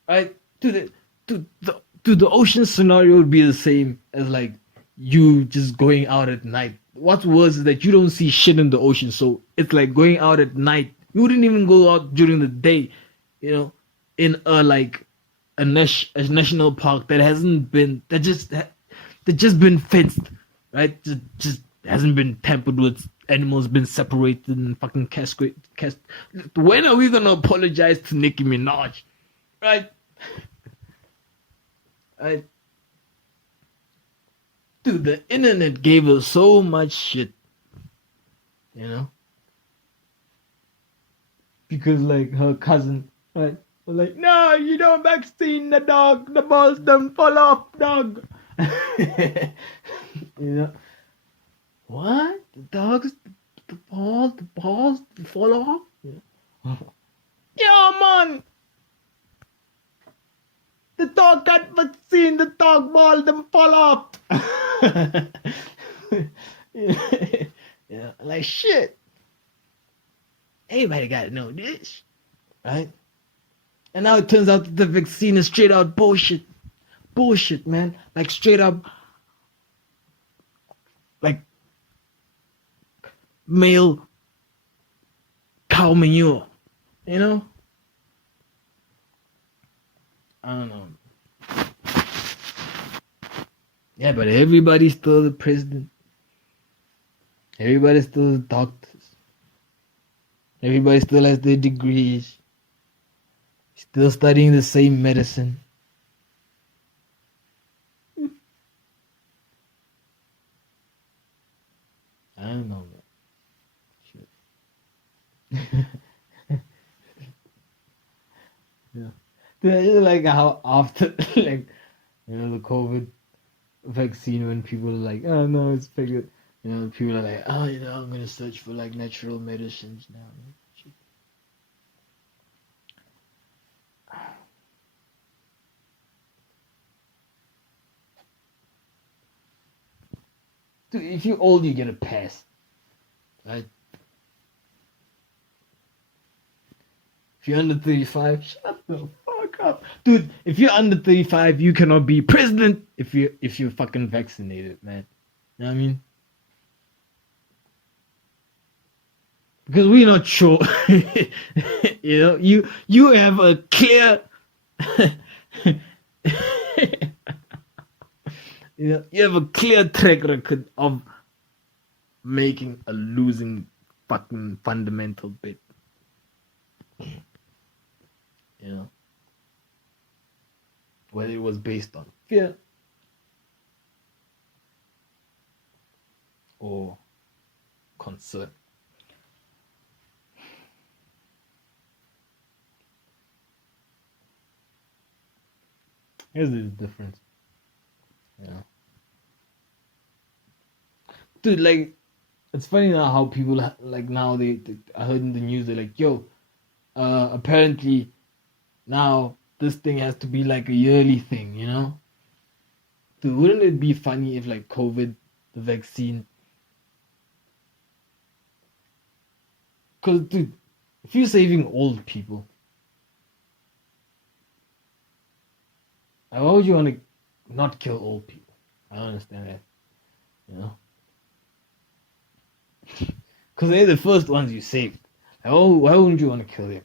Right? Dude, the ocean scenario would be the same as like you just going out at night. What's worse is that you don't see shit in the ocean, so it's like going out at night. You wouldn't even go out during the day, you know, in a national park that hasn't been just been fenced, right? Just hasn't been tampered with. Animals been separated and fucking castrated. When are we gonna apologize to Nicki Minaj, right? Right? Dude, the internet gave us so much shit, you know? Because like her cousin, right, Like, no, you don't vaccine the dog. The balls don't fall off, dog. You know what? The dogs, the balls fall off. Yeah, man. The dog got vaccine. The dog ball them fall off. Yeah, like shit. Everybody got to know this, right? And now it turns out that the vaccine is straight out bullshit. Bullshit, man. Like straight up, like male cow manure. You know? I don't know. Yeah, but everybody's still the president. Everybody's still the doctors. Everybody still has their degrees. Still studying the same medicine. I don't know, man. Shit. Yeah. Dude, I just like how after, like, the COVID vaccine, when people are like, oh no, it's figured. People are like, oh, I'm gonna search for like natural medicines now. Shit. Dude, if you're old, you get a pass, right? If you're under 35, shut the fuck up, dude. If you're under 35, you cannot be president if you're fucking vaccinated, man. You know what I mean? Because we're not sure. You have a clear. You have a clear track record of making a losing fucking fundamental bet. Whether it was based on fear or concern. Here's the difference. Dude, like, it's funny now how people, like, now I heard in the news, they're like, yo, apparently now this thing has to be like a yearly thing, Dude, wouldn't it be funny if, like, COVID, the vaccine, because, dude, if you're saving old people, why would you want to not kill old people? I don't understand that, because they're the first ones you saved. Like, why wouldn't you want to kill them?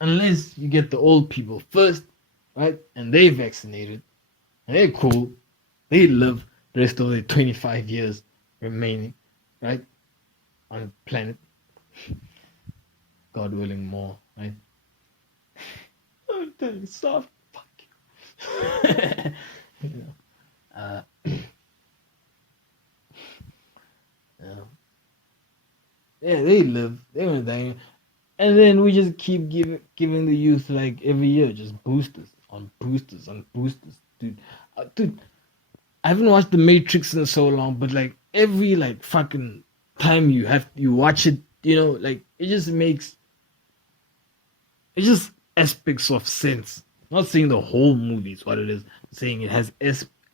Unless you get the old people first, right? And they vaccinated, and they're cool. They live the rest of their 25 years remaining, right? On the planet. God willing, more, right? I'm telling you, soft. Fuck you. Yeah, they live. They were dying. And then we just keep giving the youth, like, every year, just boosters on boosters on boosters, dude. Dude, I haven't watched The Matrix in so long, but like every like fucking time you watch it, like it just aspects of sense. Not saying the whole movie is what it is, saying it has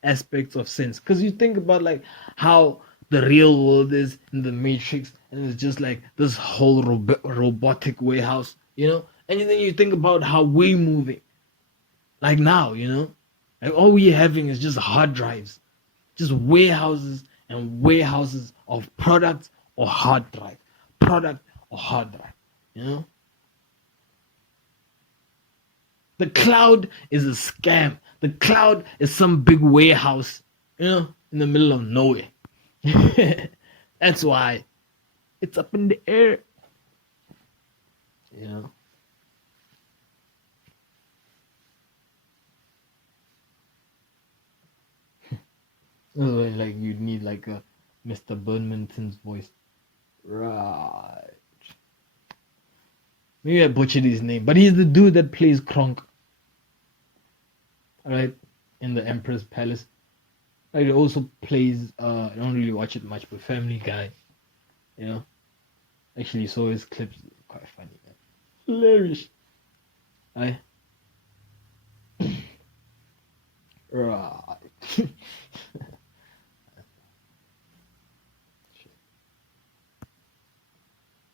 aspects of sense. Because you think about like how the real world is in the Matrix, and it's just like this whole robotic warehouse, and then you think about how we're moving, like now, like all we're having is just hard drives, just warehouses and warehouses of products or hard drive, product or hard drive, The cloud is a scam. The cloud is some big warehouse, in the middle of nowhere. That's why it's up in the air. That's why like you need like a Mr. Burnington's voice. Right. Maybe I butchered his name, but he's the dude that plays Kronk. Alright? In the Emperor's Palace. Like he also plays I don't really watch it much, but Family Guy. You know? Actually saw his clips, quite funny, man. Hilarious. Right? Right.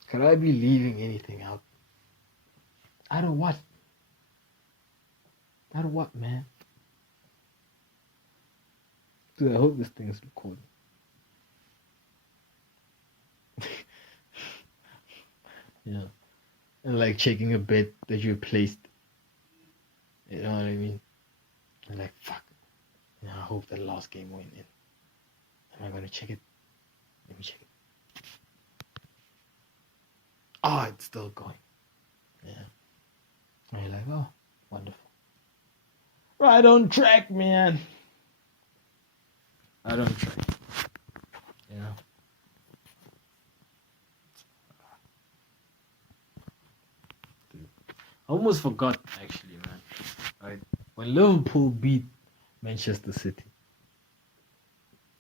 Could I be leaving anything out? Out of what? Out of what, man? Dude, I hope this thing is recording. Yeah. And like checking a bet that you placed. You know what I mean? And like, fuck. You know, I hope that last game went in. Am I gonna check it? Let me check it. Oh, it's still going. Yeah. And you're like, oh, wonderful. Right on track, man. Right on track. You know? Dude. I almost forgot, actually, man. Right? When Liverpool beat Manchester City,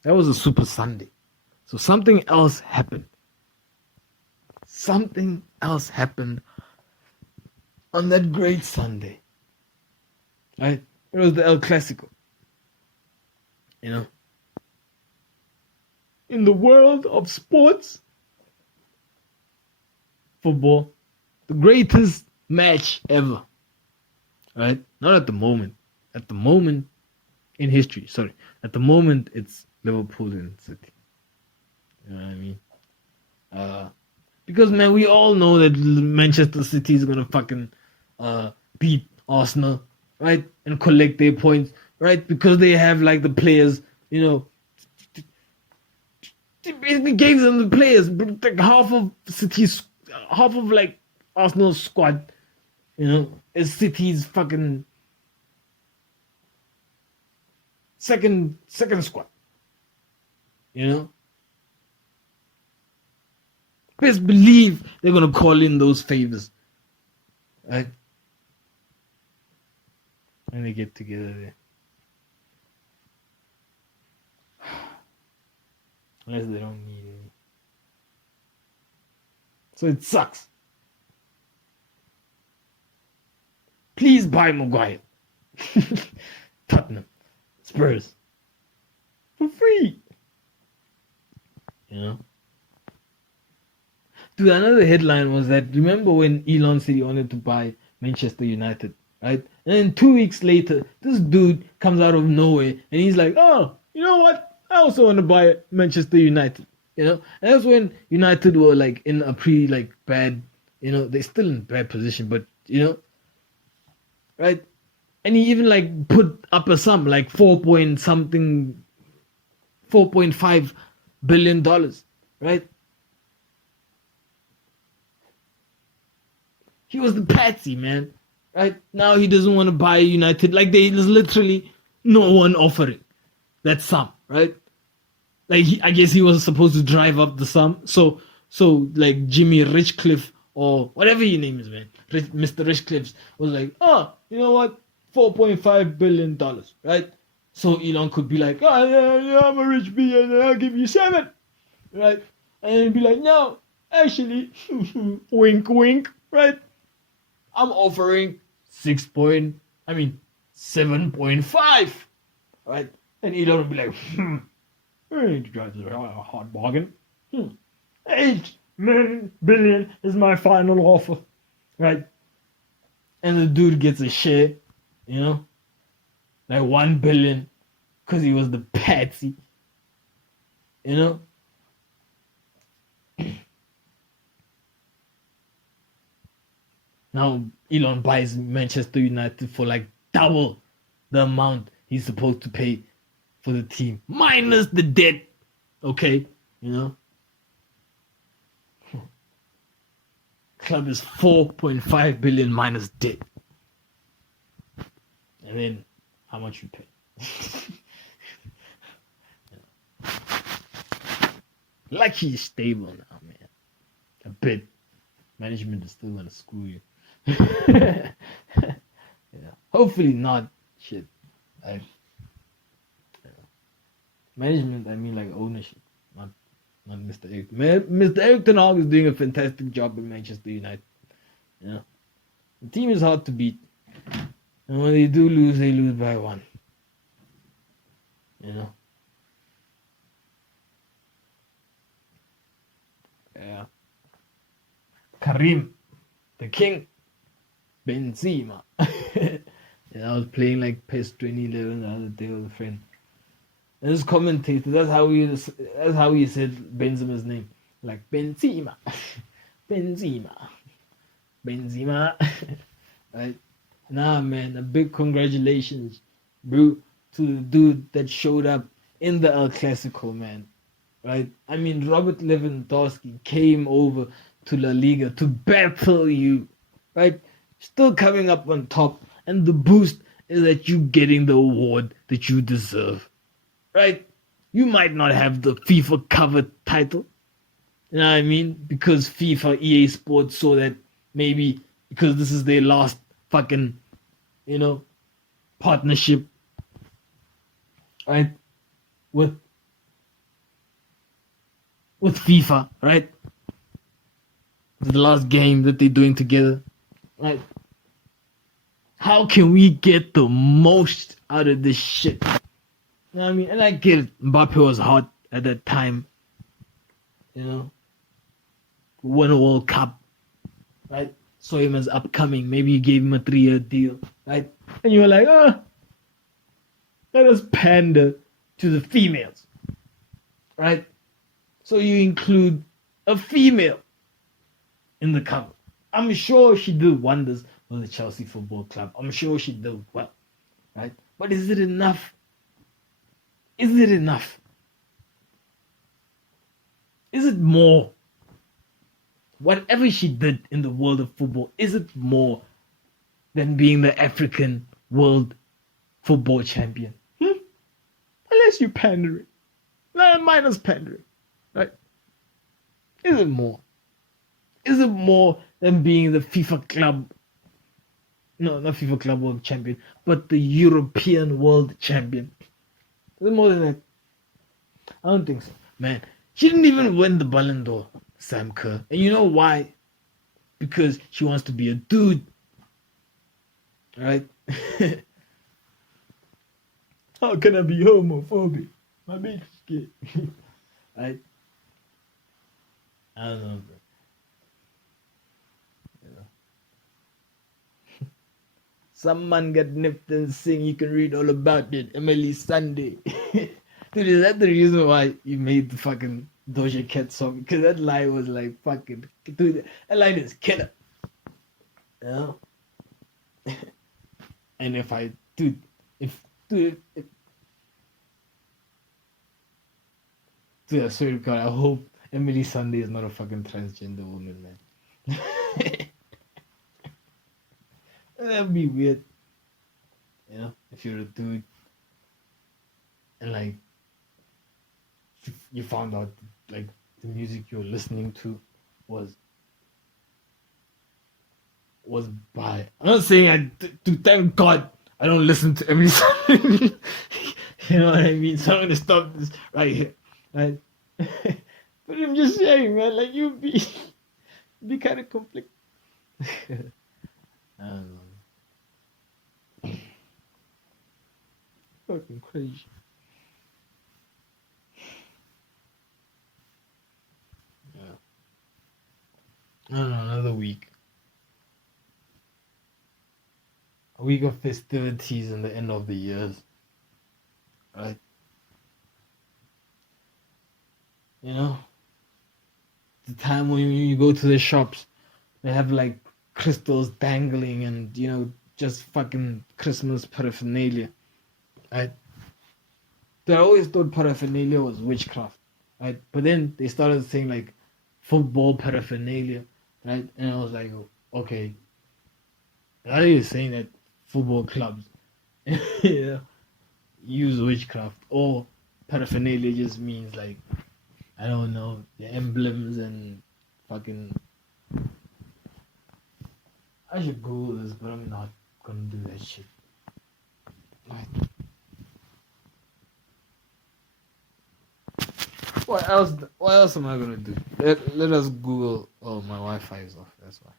that was a Super Sunday. So something else happened. Something else happened on that great Sunday. Right? It was the El Clasico. You know? In the world of sports, football, the greatest match ever. Right? Not at the moment. At the moment in history, sorry. At the moment, it's Liverpool and City. You know what I mean? Because, man, we all know that Manchester City is going to fucking beat Arsenal, right? And collect their points, right? Because they have, like, the players, you know. They basically gave them the players. Like, half of, like, Arsenal's squad, you know, is City's fucking second squad. You know? Best believe they're gonna call in those favors. Right? And they get together there. Unless they don't need any. So it sucks. Please buy Maguire. Tottenham. Spurs. For free. You know? Dude, another headline was that, remember when Elon said he wanted to buy Manchester United, right? And then 2 weeks later, this dude comes out of nowhere and he's like, oh, you know what? I also want to buy Manchester United, you know? And that's when United were like in a pretty like bad, you know, they're still in bad position, but you know, right? And he even like put up a sum, like $4.5 billion, right? He was the Patsy, man. Right? Now he doesn't want to buy United. Like, there's literally no one offering that sum, right? Like, I guess he was supposed to drive up the sum. So like, Jimmy Ritchclif or whatever your name is, man. Mr. Ritchclif was like, oh, you know what? $4.5 billion, right? So Elon could be like, oh, yeah, I'm a rich billionaire. I'll give you 7, right? And then be like, no, actually, wink, wink, right? I'm offering 7.5, right? And Elon will be like, you guys are a hard bargain. 8 billion is my final offer, right? And the dude gets a share, you know, like 1 billion, because he was the Patsy, you know. Now Elon buys Manchester United for like double the amount he's supposed to pay for the team, minus the debt. Okay, you know. Club is 4.5 billion minus debt. And then how much you pay. Like he's stable now, man. A bit. Management is still gonna screw you. Yeah. Hopefully not. Shit. Like, management, I mean like ownership, not Mr. Eric. Mr. Eric Ten Hag is doing a fantastic job in Manchester United. You know, the team is hard to beat, and when they do lose, they lose by one. You know. Yeah. Karim, the king, Benzema. Yeah, I was playing like PES 2011 the other day with a friend. And this commentator, that's how he said Benzema's name. Like Benzema. Benzema. Right? Nah, man, a big congratulations, bro, to the dude that showed up in the El Clasico, man. Right? I mean, Robert Lewandowski came over to La Liga to battle you, right? Still coming up on top, and the boost is that you getting the award that you deserve, right? You might not have the FIFA cover title, you know what I mean? Because FIFA, EA Sports saw that maybe because this is their last fucking, partnership, right? With FIFA, right? The last game that they're doing together, right? How can we get the most out of this shit? You know what I mean? And I get it. Mbappe was hot at that time. Won a World Cup, right? Saw him as upcoming. Maybe you gave him a 3-year deal, right? And you were like, let us pander to the females, right? So you include a female in the cover. I'm sure she did wonders with the Chelsea Football Club. I'm sure she did well, right? But is it enough? Is it enough? Is it more? Whatever she did in the world of football, is it more than being the African world football champion? Unless you're pandering. Minus pandering, right? Is it more? Is it more than being the FIFA club? No, not FIFA club world champion, but the European world champion. Is it more than that? I don't think so. Man, she didn't even win the Ballon d'Or, Sam Kerr. And you know why? Because she wants to be a dude. Right? How can I be homophobic? My bitch is gay. Right? I don't know, bro. Some man got nipped and sing. You can read all about it. Emily Sunday. Dude, is that the reason why you made the fucking Doja Cat song? Because that line was like fucking... Dude, that line is killer. You know? And if I... Dude, Dude, I swear to God, I hope Emily Sunday is not a fucking transgender woman, man. That'd be weird. If you're a dude and like you found out like the music you're listening to was by... I'm not saying thank God I don't listen to every song. You know what I mean? So I'm gonna stop this right here. Right? But I'm just saying, man, like you be kind of conflicted. I don't know. Fucking crazy. Yeah. I don't know, another week. A week of festivities and the end of the years. Right? The time when you go to the shops, they have like crystals dangling and, just fucking Christmas paraphernalia. Right? I always thought paraphernalia was witchcraft. Right? But then they started saying like football paraphernalia. Right? And I was like, okay. Now you're saying that football clubs use witchcraft, or paraphernalia just means like, I don't know, the emblems and fucking. I should Google this, but I'm not gonna do that shit. Like, what else? What else am I gonna do? Let us Google. Oh, my Wi-Fi is off. That's why.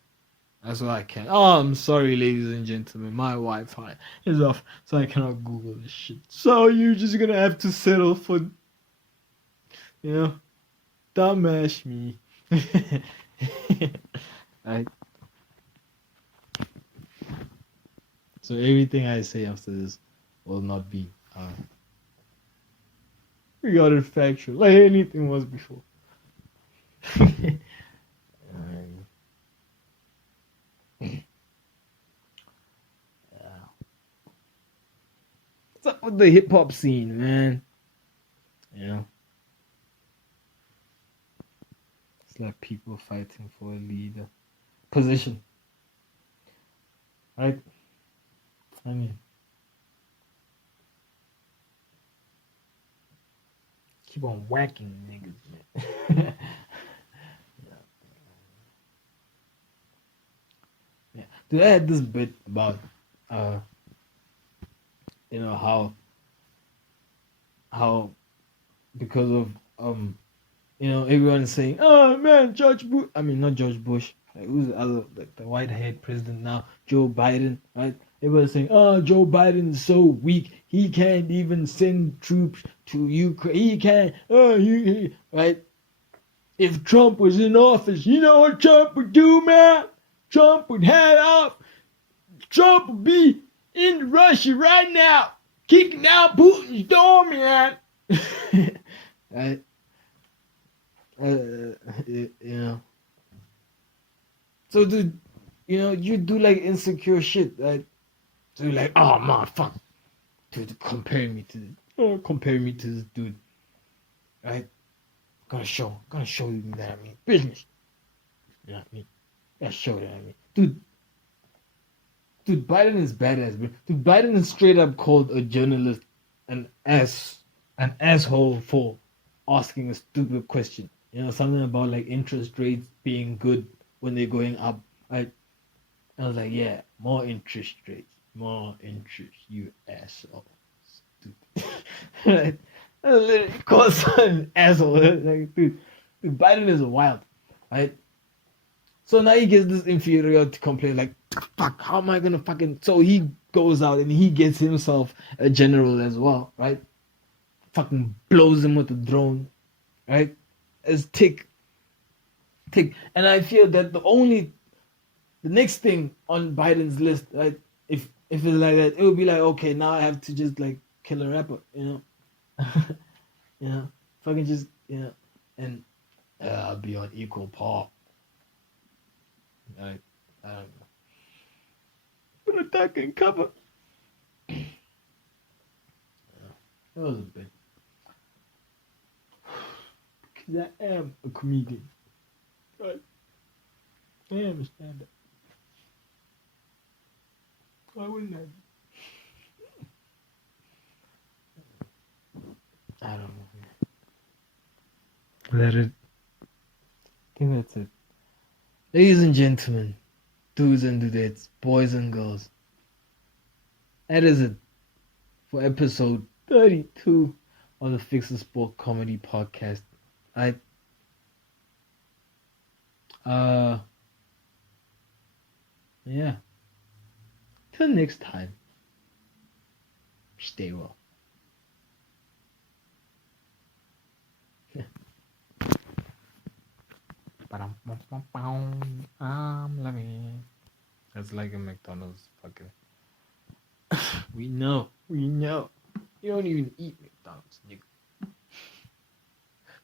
That's why I can't. Oh, I'm sorry, ladies and gentlemen. My Wi-Fi is off, so I cannot Google this shit. So you're just gonna have to settle for, dumbass me. Right. So everything I say after this will not be regarded factual, like anything was before. What's up with the hip hop scene, man? It's like people fighting for a leader position, right? I mean, keep on whacking niggas, man. Yeah. Dude, I had this bit about how because of everyone is saying, oh man, George Bush. I mean, not George Bush. Like, who's the other, like the white-haired president now? Joe Biden, right? Everyone's saying, oh, Joe Biden is so weak. He can't even send troops to Ukraine. He can't. Right? If Trump was in office, you know what Trump would do, man? Trump would head off. Trump would be in Russia right now, kicking out Putin's door, man. Right? So, dude, you do like insecure shit, right? So you're like, oh man, fuck, dude, compare me to this dude, right? Gonna show you that I mean business. You know what I mean? Gotta show that I mean, dude, Biden is badass, bro. Dude, Biden is straight up called a journalist an asshole for asking a stupid question. Something about like interest rates being good when they're going up. I was like, yeah, more interest rates, you asshole. Stupid. Right? I literally called someone an asshole. Like, dude, Biden is wild, right? So now he gets this inferiority complaint, like, fuck, how am I gonna fucking? So he goes out and he gets himself a general as well, right? Fucking blows him with a drone, right? As tick. And I feel that the next thing on Biden's list, right? If it's like that, it would be like, okay, now I have to just like kill a rapper, fucking just, and I'll be on equal par. Right? I don't know. But attack and cover. Yeah, that was a bit. Because I am a comedian. Right? I am a stand-up. Why wouldn't I? I don't know. That it. I think that's it. Ladies and gentlemen, dudes and dudettes, boys and girls, that is it for episode 32 of the Fixasport Comedy Podcast. Yeah. Till next time, stay well. I'm loving. That's like a McDonald's fucking. We know. You don't even eat McDonald's, nigga.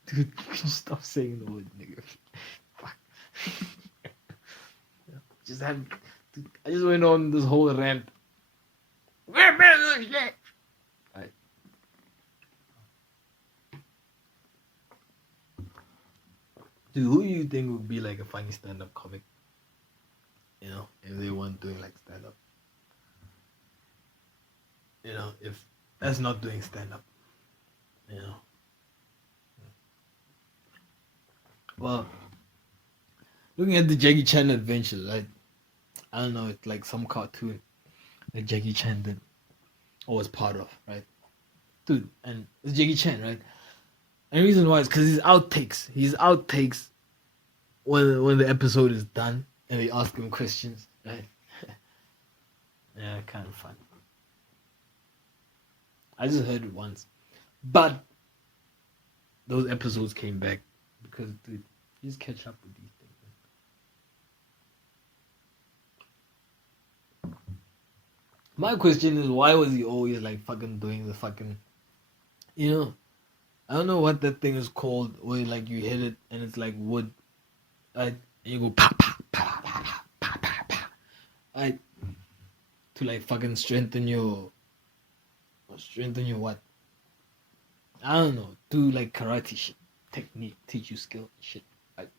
Dude, stop saying the word nigga. Fuck. Dude, I just went on this whole rant. Right. Dude, who do you think would be like a funny stand-up comic? If they weren't doing like stand-up. If that's not doing stand-up. You know. Well, looking at the Jackie Chan adventures, I don't know, it's like some cartoon that Jackie Chan did or was part of, right? Dude, and it's Jackie Chan, right? And the reason why is because his outtakes when the episode is done and they ask him questions, right? Yeah, kind of fun. I just heard it once, but those episodes came back because, dude, you just catch up with these things. My question is, why was he always like fucking doing the fucking, you know? I don't know what that thing is called, where like you hit it and it's like wood, right? And you go pa pa pa pa pa pa pa pa, right? To like fucking strengthen your what? I don't know. Do like karate shit, technique, teach you skill shit. Right?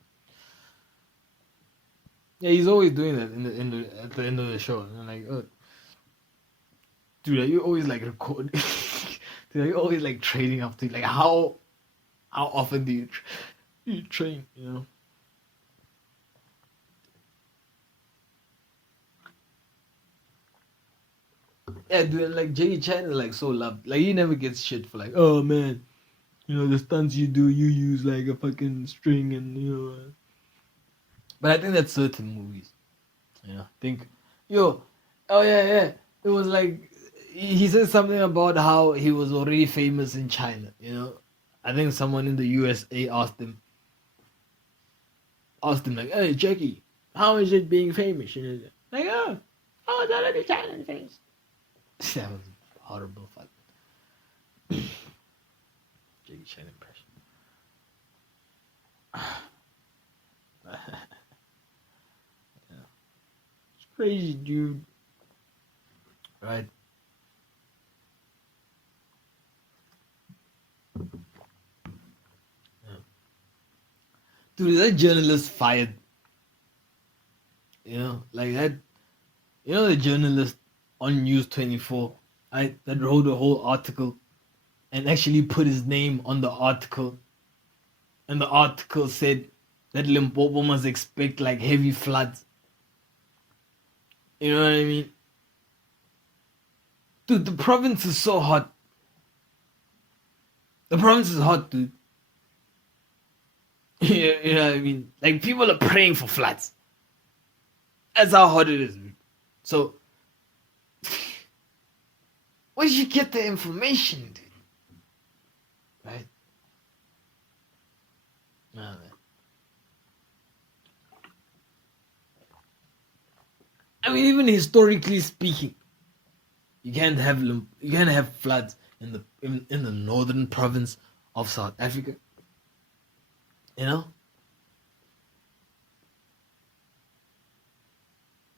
Yeah, he's always doing that at the end of the show. And I'm like, oh, dude, are you always like recording? Dude, are you always like training up to like how often do you train? You know. Yeah, dude, like Jackie Chan is like so loved. Like he never gets shit for like, oh man, you know the stunts you do, you use like a fucking string and you know. But I think that's certain movies. Yeah, I think, yo, oh yeah. It was like he said something about how he was already famous in China. You know, I think someone in the USA asked him like, hey Jackie, how is it being famous? You know, like oh, it's already China famous. That was horrible fuck. Jackie Chan impression. Yeah. It's crazy, dude. Right? Yeah. Dude, is that journalist fired? You know, like that. You know the journalist on News 24, right? That wrote a whole article and actually put his name on the article, and the article said that Limpopo must expect like heavy floods. You know what I mean? Dude, the province is so hot. The province is hot, dude. You know what I mean? Like people are praying for floods. That's how hot it is, dude. So, where did you get the information, dude? Right? Nah, man. I mean, even historically speaking, you can't have floods in the northern province of South Africa. You know,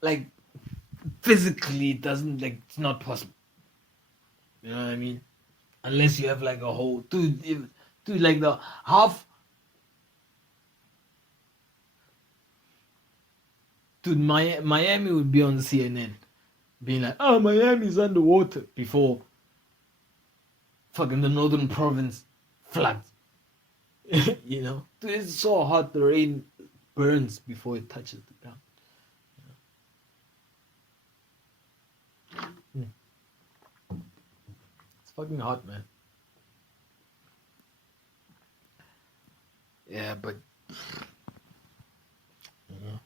like physically, it doesn't like it's not possible. You know what I mean? Unless you have like a whole dude, like the half. Dude, Miami would be on CNN, being like, "Oh, Miami's underwater," before fucking the northern province floods. You know, dude, it's so hot. The rain burns before it touches the ground. Mm. It's fucking hot, man. Yeah, but yeah.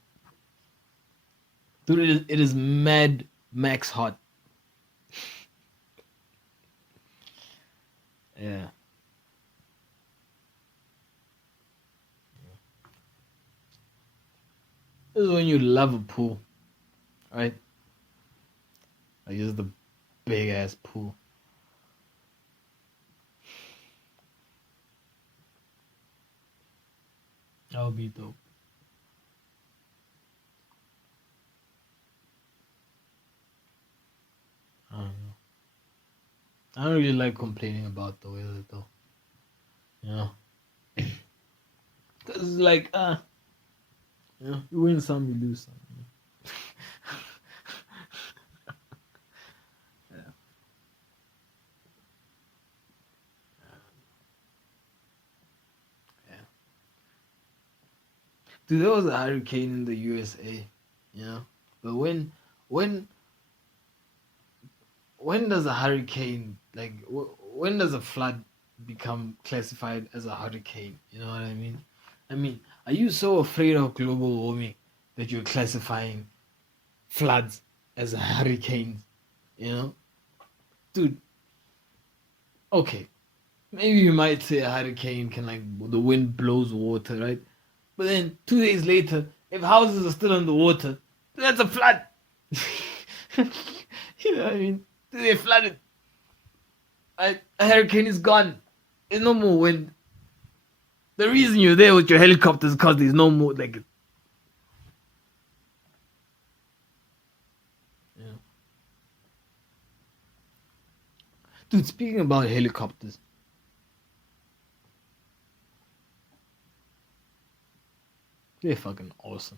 Dude, it is mad max hot. Yeah. This is when you love a pool, right? Like this is the big ass pool. That would be dope. I don't know. I don't really like complaining about the weather though. You know? Cause it's like you know, you win some, you lose some. You know? Yeah. Dude, there was a hurricane in the USA, you know. But when when does a hurricane like when does a flood become classified as a hurricane? You know what I mean? I mean, are you so afraid of global warming that you're classifying floods as hurricanes? You know, dude. Okay, maybe you might say a hurricane can like the wind blows water, right? But then 2 days later, if houses are still underwater, that's a flood. You know what I mean? They flooded. A hurricane is gone. There's no more wind. The reason you're there with your helicopter is because there's no more like. Yeah. Dude, speaking about helicopters, they're fucking awesome.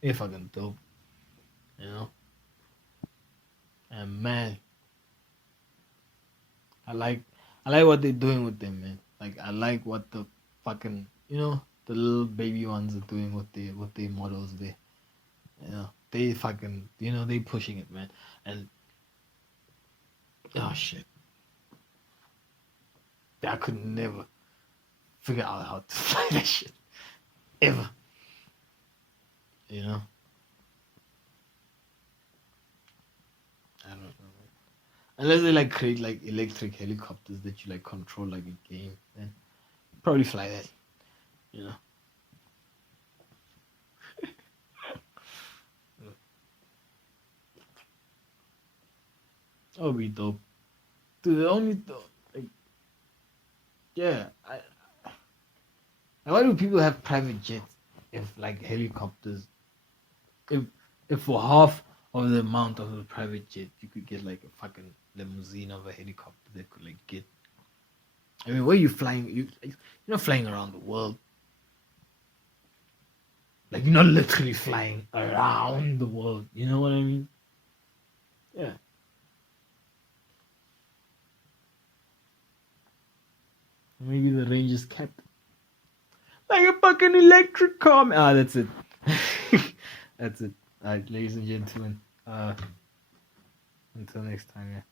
They're fucking dope. You know? And man, I like I like what they're doing with them, man. Like I like what the fucking the little baby ones are doing with their models there. They fucking they pushing it, man. And oh shit. I could never figure out how to fly that shit. Ever. You know? I don't know. Unless they like create like electric helicopters that you like control like a game, then probably fly that. You know. That would be dope. Dude, the only like yeah, why do people have private jets if like helicopters if for half of the amount of a private jet you could get like a fucking limousine of a helicopter that could like get I mean where are you flying you're not flying around the world. Like you're not literally flying around the world, you know what I mean? Yeah. Maybe the range is kept. Like a fucking electric car. Ah, that's it. That's it. Alright, ladies and gentlemen. Until next time, yeah.